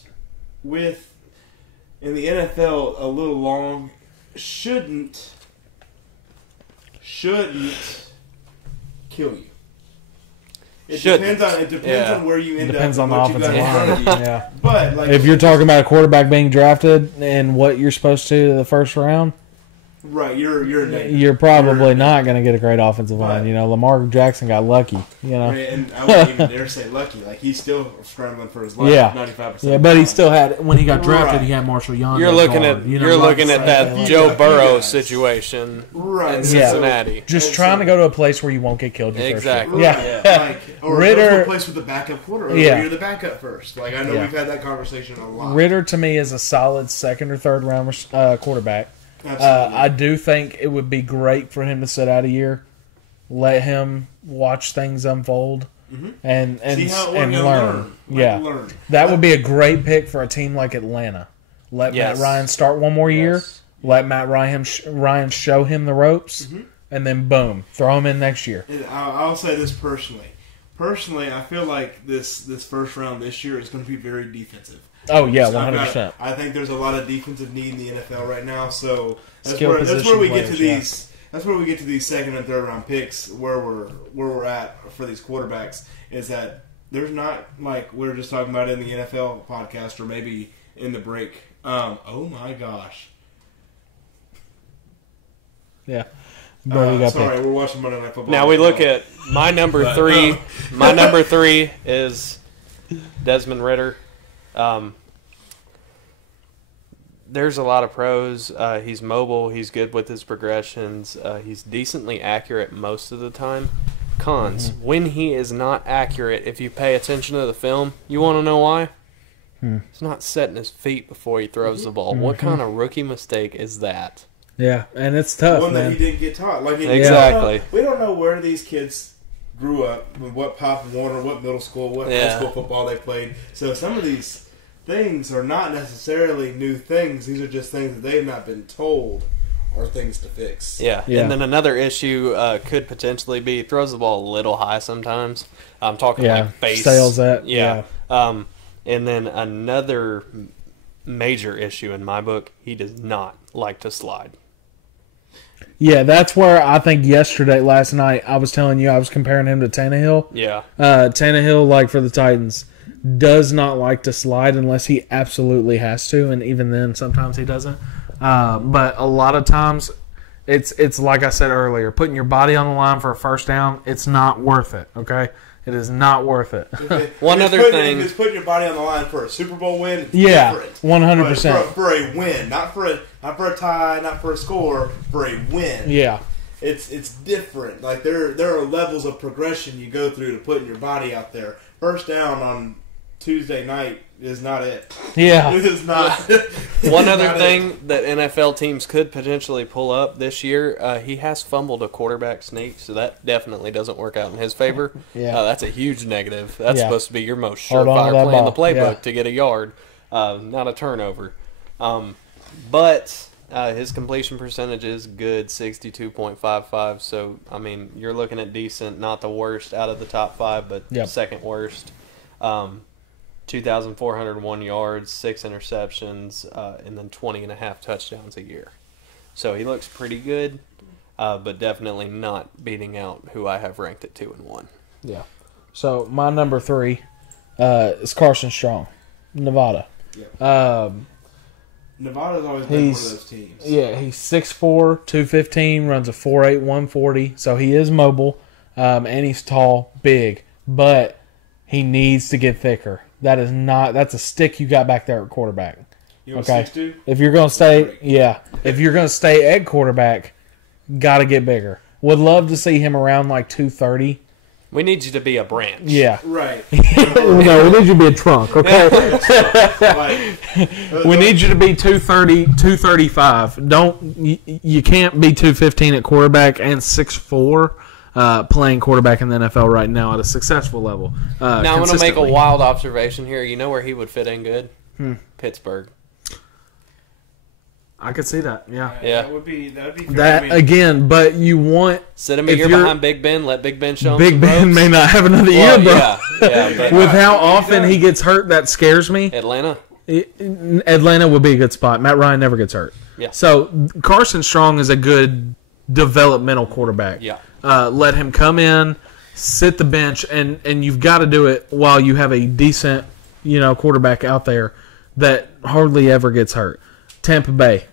in the NFL, a little long shouldn't kill you. It depends on where you end up. Depends on the what you offensive got in front of you. line. Yeah. But like, if you're talking about a quarterback being drafted and what you're supposed to in the first round, right, you're probably not going to get a great offensive line. You know, Lamar Jackson got lucky. You know, and I wouldn't even dare say lucky. Like he's still scrambling for his life. 95%. Yeah, but he still had when he got drafted, he had Marshall Yonder. You're looking at that Joe Burrow situation in Cincinnati. Just trying to go to a place where you won't get killed. Exactly. Yeah. Or Ritter, go to a place with the backup quarterback. Yeah. You're the backup first. Like I know we've had that conversation a lot. Ritter to me is a solid second or third round quarterback. I do think it would be great for him to sit out a year, let him watch things unfold, and learn. Learn. That would be a great pick for a team like Atlanta. Let Matt Ryan start one more year. Let Matt Ryan show him the ropes, and then boom, throw him in next year. I'll say this personally. Personally, I feel like this first round this year is going to be very defensive. Oh yeah, 100%. I think there's a lot of defensive need in the NFL right now, so that's where we get to these. That's where we get to these second and third round picks. Where we're at for these quarterbacks is that there's not like we were just talking about in the NFL podcast or maybe in the break. Oh my gosh. Yeah. Sorry, we're watching Monday Night Football. Now we look at my number three. My number 3 is Desmond Ritter. There's a lot of pros. He's mobile. He's good with his progressions. He's decently accurate most of the time. Cons, when he is not accurate, if you pay attention to the film, you want to know why? He's not setting his feet before he throws the ball. What kind of rookie mistake is that? Yeah, and it's tough, One man. that he didn't get taught. Like exactly. We don't know where these kids grew up, what Pop Warner, what middle school, what high school football they played. So some of these things are not necessarily new things. These are just things that they've not been told are things to fix. Yeah. And then another issue could potentially be throws the ball a little high sometimes. I'm talking like face. Sails that. Yeah. And then another major issue in my book, he does not like to slide. Yeah, that's where I think last night, I was telling you I was comparing him to Tannehill. Yeah. Tannehill, like for the Titans, does not like to slide unless he absolutely has to, and even then, sometimes he doesn't. But a lot of times, it's like I said earlier, putting your body on the line for a first down, it's not worth it, okay? It is not worth it. One other thing. If it's putting your body on the line for a Super Bowl win, it's different. 100%. For a win, not for a tie, not for a score, for a win. Yeah. It's different. Like there are levels of progression you go through to putting your body out there. First down on Tuesday night is not it. Yeah. It is not. One other thing that NFL teams could potentially pull up this year, he has fumbled a quarterback sneak, so that definitely doesn't work out in his favor. Yeah. That's a huge negative. That's supposed to be your most surefire play in the playbook to get a yard, not a turnover. But his completion percentage is good, 62.55. So, I mean, you're looking at decent, not the worst out of the top 5, but second worst. 2,401 yards, 6 interceptions, and then 20.5 touchdowns a year. So he looks pretty good, but definitely not beating out who I have ranked at 2 and 1. Yeah. So my number 3 is Carson Strong, Nevada. Yeah. Nevada's always been one of those teams. Yeah, he's 6'4", 215, runs a 4.8, 140. So he is mobile, and he's tall, big. But he needs to get thicker. That's a stick you got back there at quarterback. You want 6'2"? If you're going to stay, if you're going to stay at quarterback, got to get bigger. Would love to see him around like 230. We need you to be a branch. Yeah. Right. No, we need you to be a trunk, okay? We need you to be 230, 235. You can't be 215 at quarterback and 6'4", playing quarterback in the NFL right now at a successful level. Now, I'm going to make a wild observation here. You know where he would fit in good? Pittsburgh. I could see that, yeah. That would be again, but you want... Sit him a year behind Big Ben, let Big Ben show him Big Ben may not have another year, bro. Yeah, but with how often he gets hurt, that scares me. Atlanta would be a good spot. Matt Ryan never gets hurt. Yeah. So Carson Strong is a good developmental quarterback. Yeah. Let him come in, sit the bench, and you've got to do it while you have a decent, quarterback out there that hardly ever gets hurt. Tampa Bay.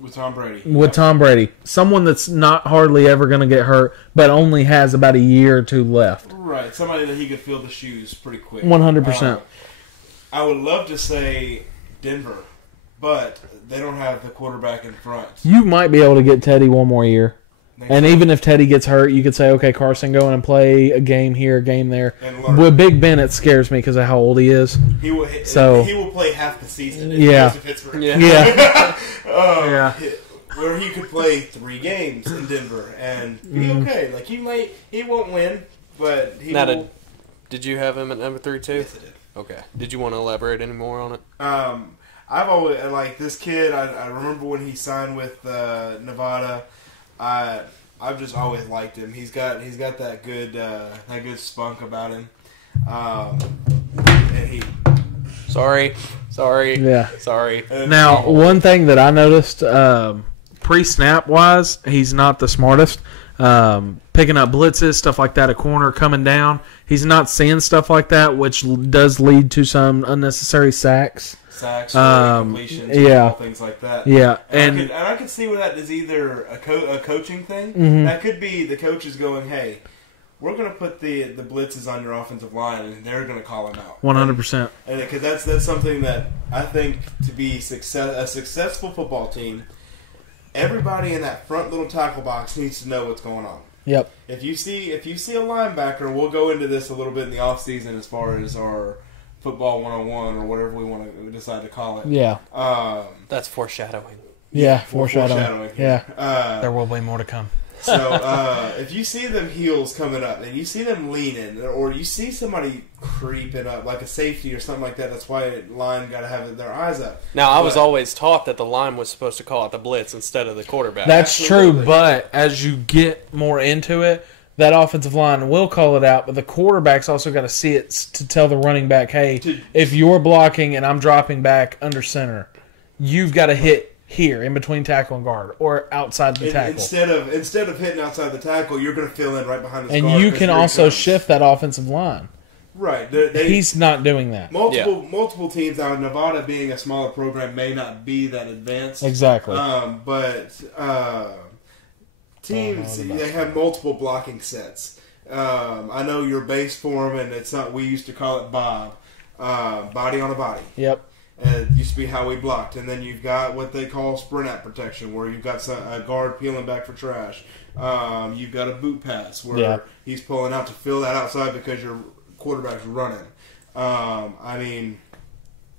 With Tom Brady. Tom Brady. Someone that's not hardly ever going to get hurt, but only has about a year or two left. Right. Somebody that he could fill the shoes pretty quick. 100%. I would love to say Denver, but they don't have the quarterback in front. You might be able to get Teddy one more year. And even if Teddy gets hurt, you could say, okay, Carson, go in and play a game here, a game there. With Big Ben, it scares me because of how old he is. He will play half the season if he goes to Pittsburgh. Yeah. Where he could play 3 games in Denver and be okay. Like he won't win, but he will. Did you have him at number 3 too? Yes, I did. Okay. Did you want to elaborate any more on it? I've always this kid. I remember when he signed with Nevada. I've just always liked him. He's got that good spunk about him. And he. Sorry. Yeah. Sorry. Now, one thing that I noticed, pre-snap wise, he's not the smartest. Picking up blitzes, stuff like that, a corner coming down. He's not seeing stuff like that, which does lead to some unnecessary sacks. Completions, things like that. Yeah, and I could see where that is either a coaching thing. Mm-hmm. That could be the coaches going, "Hey, we're going to put the blitzes on your offensive line, and they're going to call them out." 100%. And because that's something that I think to be a successful football team, everybody in that front little tackle box needs to know what's going on. Yep. If you see a linebacker, we'll go into this a little bit in the offseason as far as our football 101 or whatever we decide to call it. Yeah. That's foreshadowing. Yeah, foreshadowing. Yeah. There will be more to come. So if you see them heels coming up and you see them leaning or you see somebody creeping up like a safety or something like that, that's why line got to have their eyes up. Now, I was always taught that the line was supposed to call out the blitz instead of the quarterback. That's true, but as you get more into it, that offensive line will call it out, but the quarterback's also got to see it to tell the running back, hey, if you're blocking and I'm dropping back under center, you've got to hit here in between tackle and guard or outside the tackle. Instead of hitting outside the tackle, you're going to fill in right behind the guard. And you can also shift that offensive line. Right. He's not doing that. Multiple teams out of Nevada being a smaller program may not be that advanced. Exactly. But teams, they have multiple blocking sets. I know your base form, and it's not. We used to call it Bob, body on a body. Yep. And it used to be how we blocked, and then you've got what they call sprint out protection, where you've got a guard peeling back for trash. You've got a boot pass where he's pulling out to fill that outside because your quarterback's running. I mean,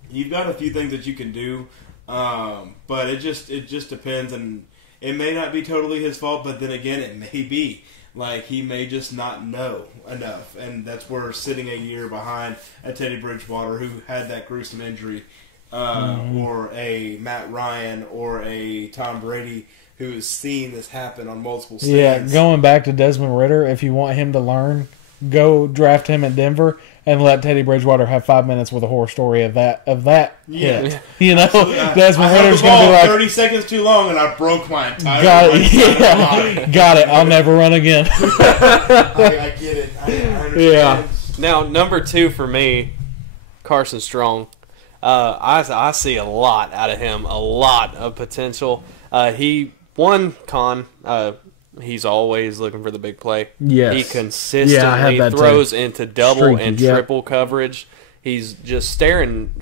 you've got a few things that you can do, but it just depends, and it may not be totally his fault, but then again, it may be. Like, he may just not know enough, and that's where sitting a year behind a Teddy Bridgewater who had that gruesome injury, or a Matt Ryan or a Tom Brady who has seen this happen on multiple stands. Yeah, going back to Desmond Ritter, if you want him to learn, go draft him in Denver and let Teddy Bridgewater have 5 minutes with a horror story of that hit. You know, Desmond Ritter's going to be like 30 seconds too long, and I broke my entire got it. I'll never run again. I get it. I understand. Yeah. Now, number 2 for me, Carson Strong. I see a lot out of him, a lot of potential. One con, he's always looking for the big play. Yes. He consistently throws into double Streaky, and triple coverage. He's just staring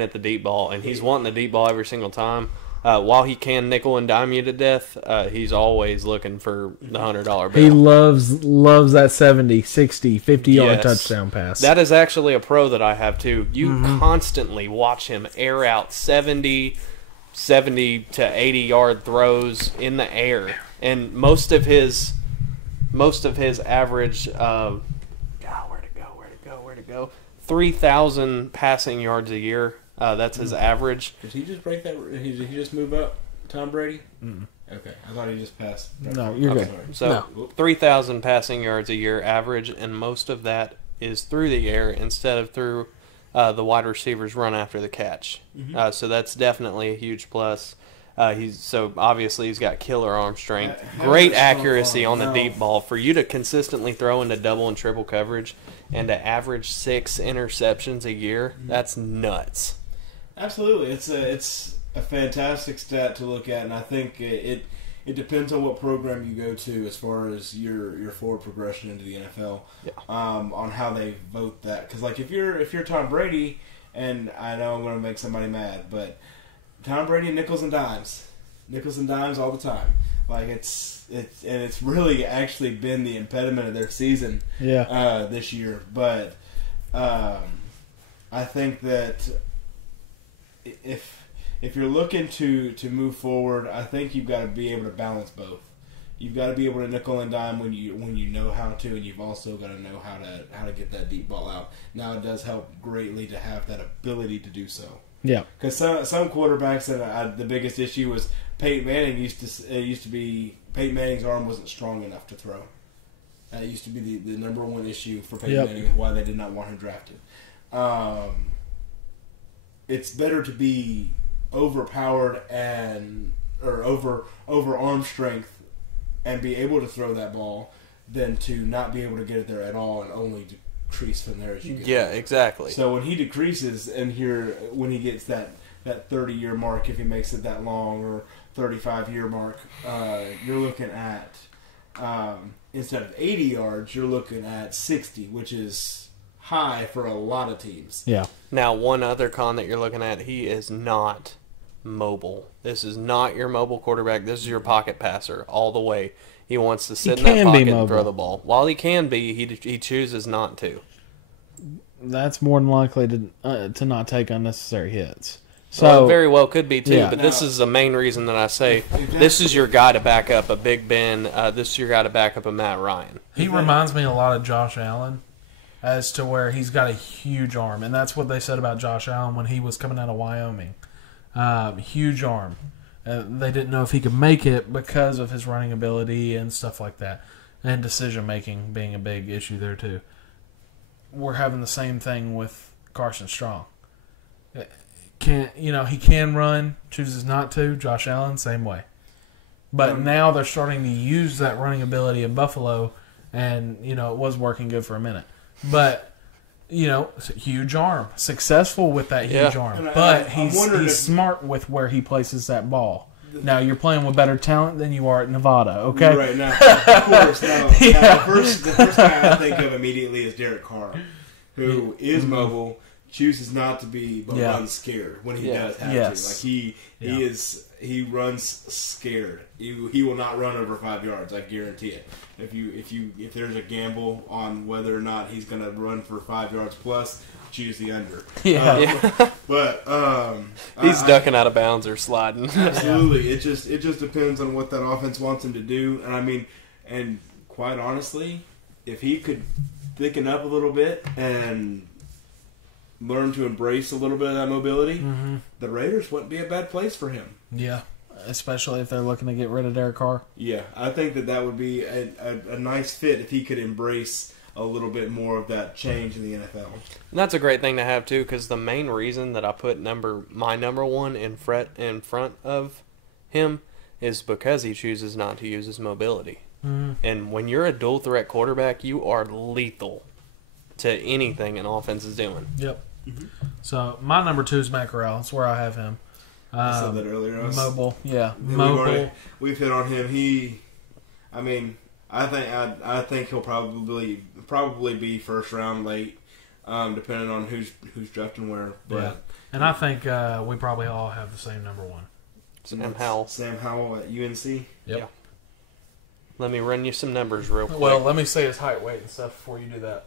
at the deep ball, and he's wanting the deep ball every single time. While he can nickel and dime you to death, he's always looking for the $100 bill. He loves that 70, 60, 50-yard touchdown pass. That is actually a pro that I have too. You constantly watch him air out 70 to 80-yard throws in the air, and most of his average, where to go, 3,000 passing yards a year. That's his average. Did he just break that? Did he just move up, Tom Brady? Okay, I thought he just passed. No, you're good. So 3,000 passing yards a year average, and most of that is through the air instead of through the wide receivers run after the catch. So that's definitely a huge plus. Obviously he's got killer arm strength, great accuracy on the deep ball. For you to consistently throw into double and triple coverage and to average 6 interceptions a year, that's nuts. Absolutely, it's a fantastic stat to look at, and I think it depends on what program you go to as far as your forward progression into the NFL. On how they vote that, because like if you're Tom Brady, and I know I'm going to make somebody mad, but Tom Brady nickels and dimes all the time. Like it's really actually been the impediment of their season this year. But I think that if you're looking to move forward, I think you've got to be able to balance both. You've got to be able to nickel and dime when you know how to, and you've also got to know how to get that deep ball out. Now it does help greatly to have that ability to do so. Yeah, because some quarterbacks, and the biggest issue was Peyton Manning used to be Peyton Manning's arm wasn't strong enough to throw. That used to be the number one issue for Peyton Manning, and why they did not want him drafted. It's better to be overpowered or over arm strength and be able to throw that ball than to not be able to get it there at all and only decrease from there as you get there. Exactly. So when he decreases and when he gets that 30-year mark, if he makes it that long, or 35-year mark, you're looking at instead of 80 yards, you're looking at 60, which is high for a lot of teams. Yeah. Now, one other con that you're looking at, he is not mobile. This is not your mobile quarterback. This is your pocket passer all the way. He wants to sit in that pocket and throw the ball. While he can be, he chooses not to. That's more than likely to not take unnecessary hits. So Well, it very well could be too, but this is the main reason that I say this is your guy to back up a Big Ben. This is your guy to back up a Matt Ryan. He reminds me a lot of Josh Allen, as to where he's got a huge arm, and that's what they said about Josh Allen when he was coming out of Wyoming. Huge arm. They didn't know if he could make it because of his running ability and stuff like that, and decision making being a big issue there too. We're having the same thing with Carson Strong. He can run, chooses not to. Josh Allen, same way. But now they're starting to use that running ability in Buffalo, and it was working good for a minute. But huge arm, successful with that huge arm. But he's smart with where he places that ball. Now you're playing with better talent than you are at Nevada. Okay, right now, of course. Now the first guy I think of immediately is Derek Carr, who is mobile. Chooses not to be, but runs scared when he does have to. Like he runs scared. He will not run over 5 yards. I guarantee it. If there's a gamble on whether or not he's going to run for 5 yards plus, choose the under. But he's ducking out of bounds or sliding. Absolutely, it just depends on what that offense wants him to do. And quite honestly, if he could thicken up a little bit and learn to embrace a little bit of that mobility, the Raiders wouldn't be a bad place for him. Yeah, especially if they're looking to get rid of Derek Carr. Yeah, I think that would be a nice fit if he could embrace a little bit more of that change in the NFL. And that's a great thing to have too, because the main reason that I put my number one in front of him is because he chooses not to use his mobility. And when you're a dual threat quarterback, you are lethal to anything an offense is doing. Yep. So my number 2 is Matt Corral. That's where I have him. I said that earlier. Mobile, yeah, mobile. We've hit on him. I think he'll probably be first round late, depending on who's drafting where. But yeah. And I think we probably all have the same number 1. Sam Howell. Sam Howell at UNC. Yep. Yeah. Let me run you some numbers real quick. Well, let me say his height, weight, and stuff before you do that.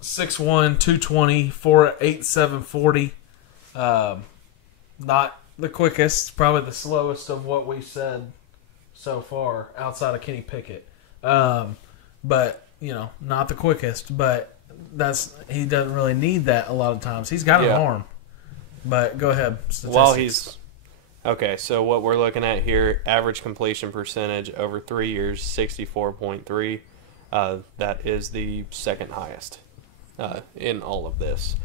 6'1", 220, 4'8", 740. Not the quickest, probably the slowest of what we've said so far, outside of Kenny Pickett. But, not the quickest. But he doesn't really need that a lot of times. He's got an arm. But go ahead. Statistics. Okay, so what we're looking at here, average completion percentage over 3 years, 64.3. That is the second highest in all of this.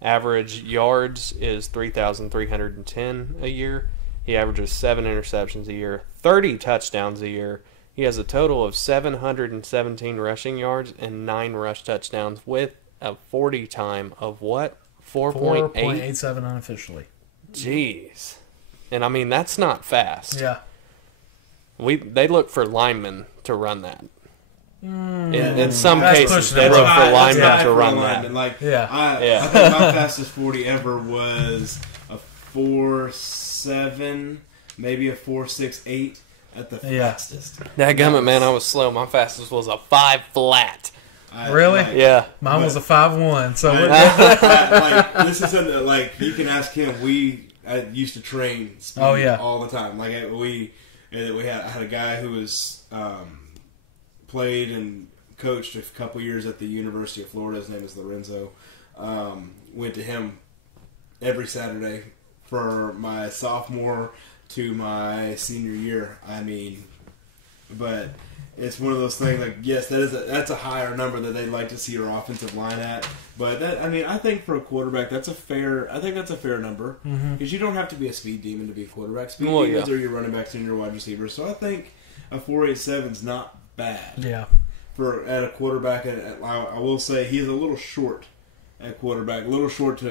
Average yards is 3,310 a year. He averages 7 interceptions a year, 30 touchdowns a year. He has a total of 717 rushing yards and 9 rush touchdowns with a 40 time of what? 4.87 unofficially. Jeez. And I mean, that's not fast. Yeah. They look for linemen to run that. In some cases, they look for linemen to run that. I think my fastest 40 ever was a 4.7, maybe a 4.68 at the fastest. Dadgummit, man, I was slow. My fastest was a 5 flat. Really? Yeah. Mine was a 5'1". So this is something that, you can ask him. I used to train speed all the time. I had a guy who was played and coached a couple years at the University of Florida. His name is Lorenzo. Went to him every Saturday for my sophomore to my senior year. But it's one of those things. Yes, that's a higher number that they'd like to see your offensive line at. But I think for a quarterback, that's a fair number because you don't have to be a speed demon to be a quarterback. Speed demons are your running backs and your wide receivers. So I think a 4.87 is not bad. Yeah. At a quarterback, I will say he's a little short at quarterback. A little short to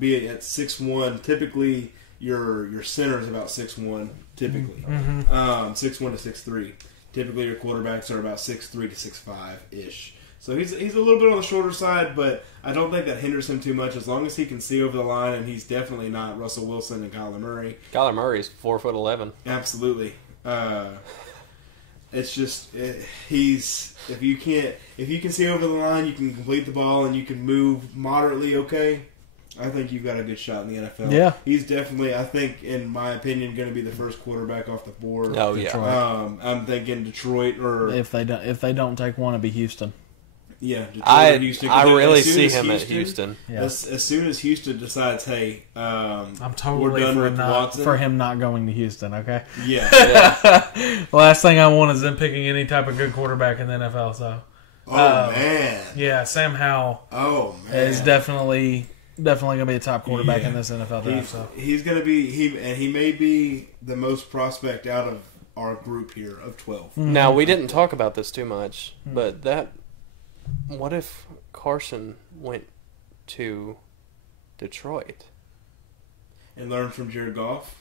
be at 6'1". Typically, your center is about 6'1". Typically, 6'1" to 6'3". Typically, your quarterbacks are about 6'3" to 6'5" ish. So he's a little bit on the shorter side, but I don't think that hinders him too much as long as he can see over the line, and he's definitely not Russell Wilson and Kyler Murray. Kyler Murray's 4'11". Absolutely. It's just if you can see over the line, you can complete the ball, and you can move moderately okay. I think you've got a good shot in the NFL. Yeah, he's definitely, I think, in my opinion, going to be the first quarterback off the board. Oh yeah. I'm thinking Detroit, or if they don't take one, it'd be Houston. Yeah, Detroit or Houston. I really see him at Houston. Yeah. As soon as Houston decides, hey, I'm totally we're done for him not going to Houston. Okay. Yeah. The last thing I want is them picking any type of good quarterback in the NFL. So. Man. Yeah, Sam Howell. Oh man. Is definitely going to be a top quarterback in this NFL draft. He's going to be he may be the most prospect out of our group here of 12. Now we didn't talk about this too much, but what if Carson went to Detroit and learned from Jared Goff?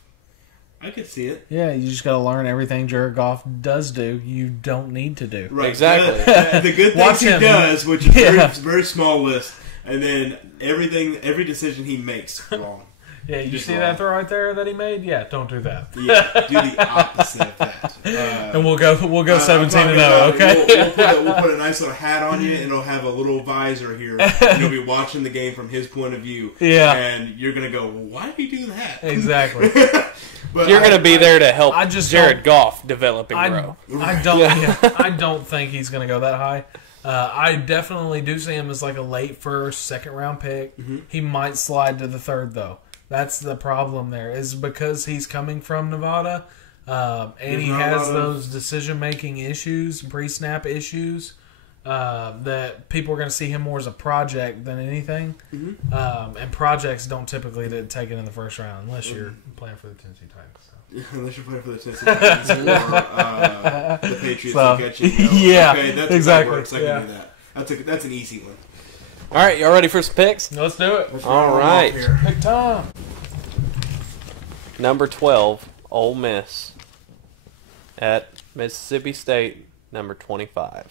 I could see it. Yeah, you just got to learn everything Jared Goff does do. You don't need to do. Right, exactly. The good things he does, which is very small list. And then every decision he makes wrong. Yeah, you see that throw right there that he made? Yeah, don't do that. Yeah, do the opposite of that. And we'll go 17-0. Okay. We'll put a nice little hat on you, and it'll have a little visor here. And you'll be watching the game from his point of view. Yeah. And you're gonna go, well, why did he do that? Exactly. But you're gonna be there to help Jared Goff develop and grow. I don't think he's gonna go that high. I definitely do see him as like a late first, second round pick. Mm-hmm. He might slide to the third though. That's the problem there, is because he's coming from Nevada, and he has those decision-making issues, pre-snap issues, that people are going to see him more as a project than anything. Mm-hmm. And projects don't typically take it in the first round unless you're playing for the Tennessee Titans. So. Unless you're playing for the Tennessee Titans or the Patriots will get you. Yeah, okay, that's exactly. That works. I can do that. That's an easy one. All right, y'all ready for some picks? Let's do it. All right. Pick time. Number 12, Ole Miss at Mississippi State. Number 25.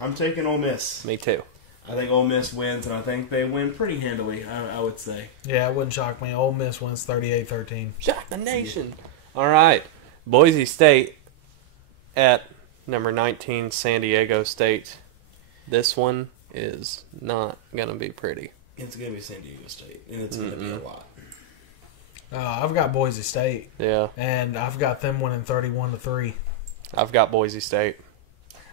I'm taking Ole Miss. Me too. I think Ole Miss wins, and I think they win pretty handily, I would say. Yeah, it wouldn't shock me. Ole Miss wins 38-13. Shock the nation. All right. Boise State at number 19, San Diego State. This one is not going to be pretty. It's going to be San Diego State, and it's going to be a lot. I've got Boise State. Yeah. And I've got them winning 31-3. I've got Boise State.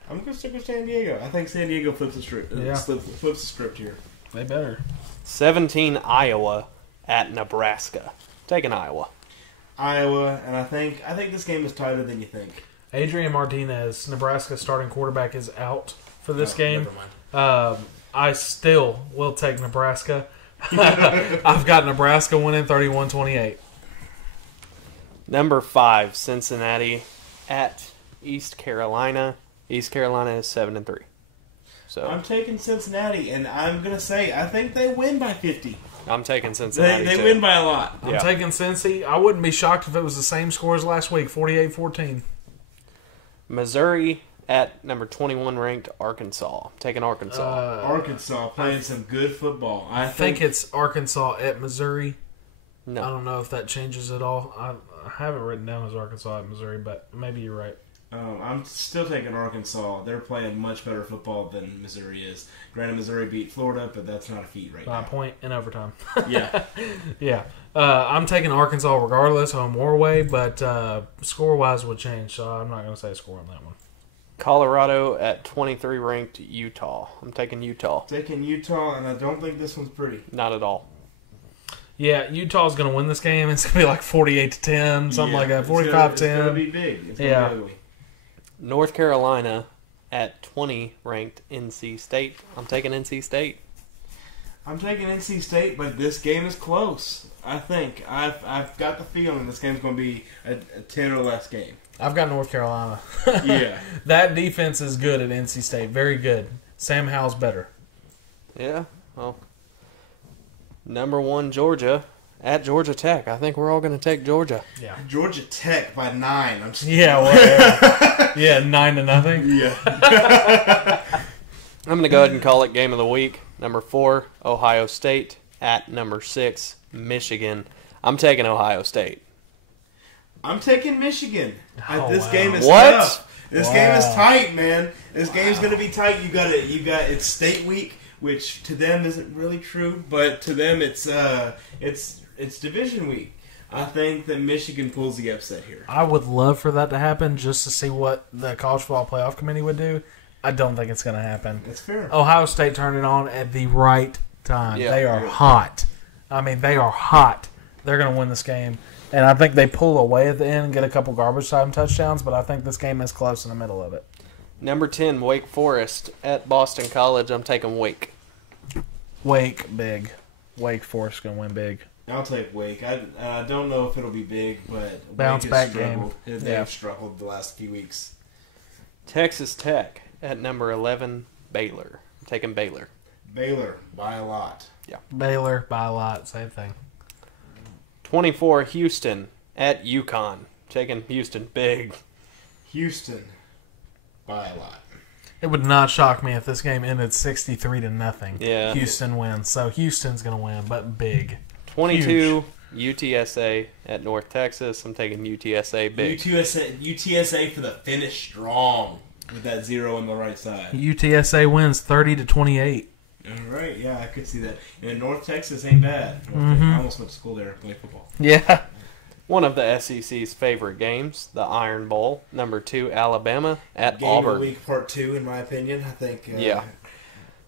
I'm going to stick with San Diego. I think San Diego flips the script, flips the script here. They better. 17, Iowa at Nebraska. Taking Iowa. Iowa, and I think this game is tighter than you think. Adrian Martinez, Nebraska's starting quarterback, is out for this game. Never mind. I still will take Nebraska. I've got Nebraska winning 31-28. Number 5, Cincinnati at East Carolina. East Carolina is 7-3. So I'm taking Cincinnati, and I'm going to say I think they win by 50. I'm taking Cincinnati. They too. win by a lot. I'm taking Cincy. I wouldn't be shocked if it was the same score as last week, 48-14. Missouri at number 21 ranked Arkansas. I'm taking Arkansas. Arkansas playing some good football. I think it's Arkansas at Missouri. No. I don't know if that changes at all. I have it written down as Arkansas at Missouri, but maybe you're right. I'm still taking Arkansas. They're playing much better football than Missouri is. Granted, Missouri beat Florida, but that's not a feat right now. Point in overtime. Yeah. Yeah. I'm taking Arkansas regardless, home or away, but score-wise would change, so I'm not going to say a score on that one. Colorado at 23 ranked Utah. I'm taking Utah. Taking Utah, and I don't think this one's pretty. Not at all. Yeah, Utah's going to win this game. It's going to be like 48-10, something like that, 45-10. It's going to be big. It's going to be ugly. North Carolina at 20 ranked NC State. I'm taking NC State. I'm taking NC State, but this game is close. I think I've got the feeling this game's going to be a 10 or less game. I've got North Carolina. Yeah, that defense is good at NC State. Very good. Sam Howell's better. Yeah. Well, number 1 Georgia at Georgia Tech. I think we're all going to take Georgia. Yeah. Georgia Tech by 9. I'm just yeah. Well, yeah. 9-0. Yeah. I'm going to go ahead and call it game of the week. Number 4 Ohio State at number 6 Michigan. I'm taking Ohio State. I'm taking Michigan. This wow. game is What? tough. This game is tight, man. This game's going to be tight. You got it's state week, which to them isn't really true, but to them it's division week. I think that Michigan pulls the upset here. I would love for that to happen just to see what the College Football Playoff Committee would do. I don't think it's going to happen. That's fair. Ohio State turned it on at the right time. Yeah. They are hot. I mean, they are hot. They're going to win this game. And I think they pull away at the end and get a couple garbage time touchdowns, but I think this game is close in the middle of it. Number 10 Wake Forest at Boston College. I'm taking Wake. Wake, big. Wake Forest going to win big. I'll take Wake. I don't know if it'll be big, but Bounce Wake has back game. struggled. They've struggled the last few weeks. Texas Tech at number 11 Baylor. I'm taking Baylor. Baylor by a lot. Yeah. Baylor by a lot. Same thing. 24 Houston at UConn. Taking Houston big. Houston by a lot. It would not shock me if this game ended 63-0. Yeah. Houston wins. So Houston's going to win, but big. 22 UTSA at North Texas. I'm taking UTSA big. UTSA for the finish strong with that 0 on the right side. UTSA wins 30-28. All right, yeah, I could see that. And North Texas ain't bad. I almost went to school there and played football. Yeah. One of the SEC's favorite games, the Iron Bowl. Number 2 Alabama at Game Auburn. of the week, part 2, in my opinion. I think. Yeah.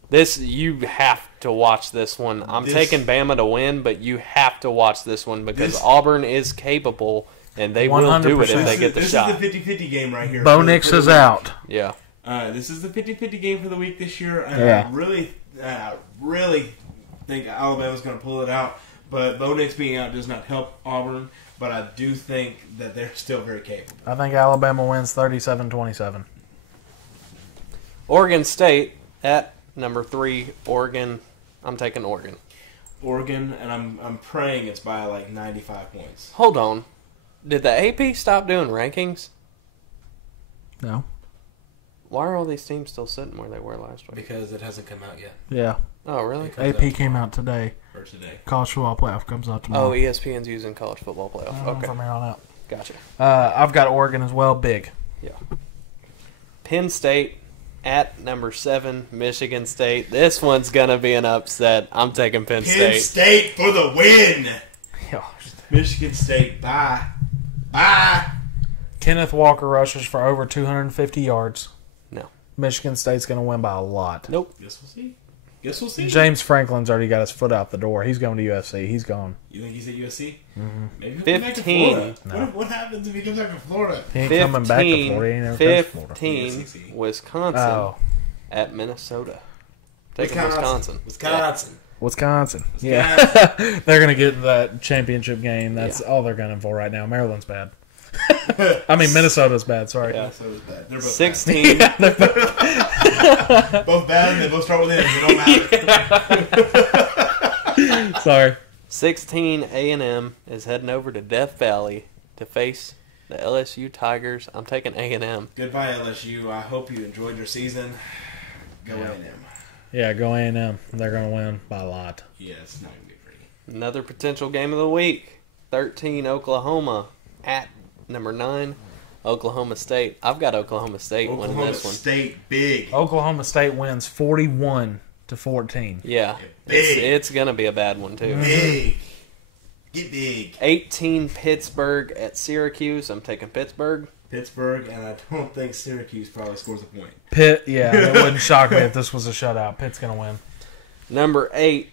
This, you have to watch this one. I'm taking Bama to win, but you have to watch this one because Auburn is capable, and they will do it if they get the shot. This is the 50-50 game right here. Bo Nix is out. Yeah. This is the 50-50 game for the week this year. And Yeah. I really think Alabama's going to pull it out. But Bo Nix being out does not help Auburn. But I do think that they're still very capable. I think Alabama wins 37-27. Oregon State at number 3 Oregon. I'm taking Oregon. Oregon, and I'm praying it's by like 95 points. Hold on. Did the AP stop doing rankings? No. Why are all these teams still sitting where they were last week? Because it hasn't come out yet. Yeah. Oh, really? AP came out today. Or today. College football playoff comes out tomorrow. Oh, ESPN's using college football playoff. Okay. From here on out. Gotcha. I've got Oregon as well, big. Yeah. Penn State at number 7, Michigan State. This one's going to be an upset. I'm taking Penn State. Penn State for the win. Michigan State, bye. Bye. Kenneth Walker rushes for over 250 yards. No. Michigan State's going to win by a lot. Nope. Guess we'll see. Guess we'll see. James Franklin's already got his foot out the door. He's going to USC. He's gone. You think he's at USC? Mm-hmm. Maybe he'll 15. come back to Florida. No. What happens if he comes back to Florida? He ain't coming back to Florida. He ain't never coached Florida. 15, SEC. Wisconsin at Minnesota. Taking Wisconsin. Wisconsin. Yeah. They're going to get that championship game. That's all they're gunning for right now. Maryland's bad. I mean, Minnesota's bad. Sorry. Yeah. Minnesota's bad. They're both 16. bad. Both bad, and they both start with N. It don't matter. Sorry. 16, A&M is heading over to Death Valley to face the LSU Tigers. I'm taking A&M. Goodbye, LSU. I hope you enjoyed your season. Go A&M. Yeah, go A&M. They're going to win by a lot. Yeah, it's not going to be pretty. Another potential game of the week. 13, Oklahoma at number 9, Oklahoma State. I've got Oklahoma State winning this one. Oklahoma State, big. Oklahoma State wins 41-14. Yeah, big. it's going to be a bad one, too. Big. Get big. 18, Pittsburgh at Syracuse. I'm taking Pittsburgh. Pittsburgh, and I don't think Syracuse probably scores a point. Pitt, yeah, it wouldn't shock me if this was a shutout. Pitt's going to win. Number 8,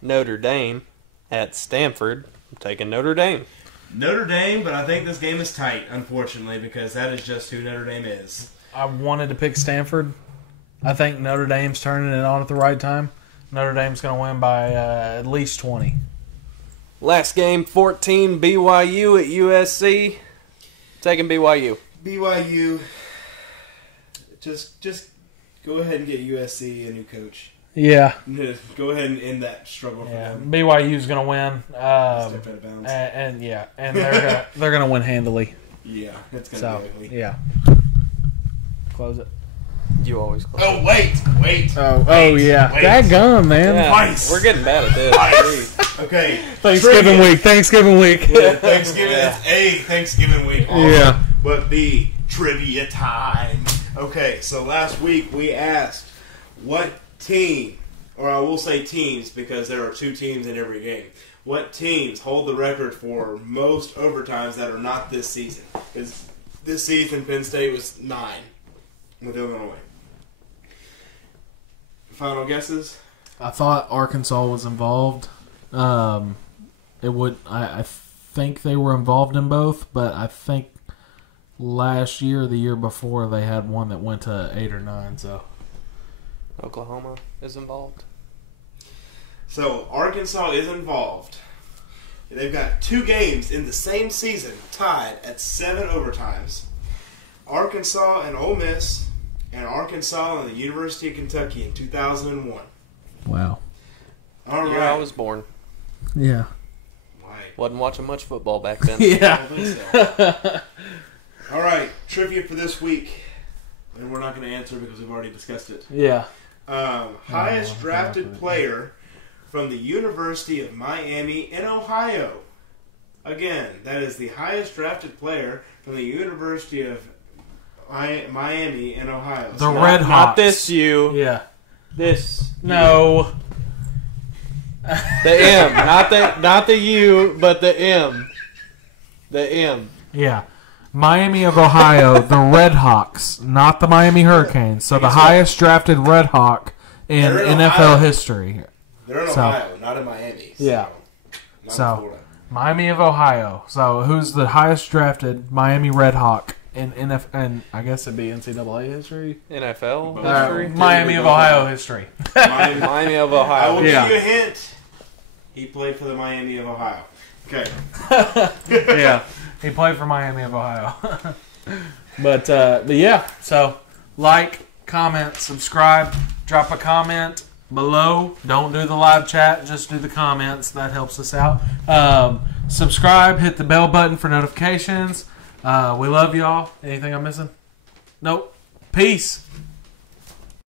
Notre Dame at Stanford. I'm taking Notre Dame. Notre Dame, but I think this game is tight, unfortunately, because that is just who Notre Dame is. I wanted to pick Stanford. I think Notre Dame's turning it on at the right time. Notre Dame's going to win by at least 20. Last game, 14, BYU at USC. Taking BYU. BYU, just go ahead and get USC a new coach. Yeah. Go ahead and end that struggle for them. BYU's going to win. Step out of bounds. And they're gonna win handily. Yeah, it's going to be ugly. Yeah. Close it. You always close. Oh, wait. Oh yeah. Dadgum, man. Yeah, Twice. we're getting bad at this. Twice. Okay. Thanksgiving week. Yeah, Thanksgiving. Yeah. It's a Thanksgiving week. Yeah. But the trivia time. Okay, so last week we asked what team, or I will say teams because there are 2 teams in every game. What teams hold the record for most overtimes that are not this season? Because this season Penn State was 9 with Illinois. Final guesses? I thought Arkansas was involved. I think they were involved in both, but I think last year or the year before they had one that went to 8 or 9. So Oklahoma is involved. So Arkansas is involved. They've got 2 games in the same season tied at 7 overtimes. Arkansas and Ole Miss, and Arkansas and the University of Kentucky in 2001. wow. All Year I right. was born. Yeah. Why? Wasn't watching much football back then. I Yeah. don't think so. All right, trivia for this week, and we're not going to answer because we've already discussed it. Yeah. Highest drafted player from the University of Miami in Ohio. Again, that is the highest drafted player from the University of Miami in Ohio. The So Red Not Hawks. this you. Yeah. This. No. The M. Not the U, but the M. The M. Yeah. Miami of Ohio, the Red Hawks, not the Miami Hurricanes. So the highest drafted Red Hawk in They're in NFL Ohio. history. They're in Ohio, not in Miami. So Yeah. not in So Florida. Miami of Ohio. So who's the highest drafted Miami Red Hawk in NFL? And I guess it'd be NCAA history. NFL history. Miami of Ohio history. Miami. Miami of I Ohio. will Yeah. give you a hint. He played for the Miami of Ohio. Okay. Yeah, he played for Miami of Ohio. but yeah, so like, comment, subscribe, drop a comment. below. Don't do the live chat. Just do the comments. That helps us out. Subscribe. Hit the bell button for notifications. We love y'all. Anything I'm missing? Nope. Peace.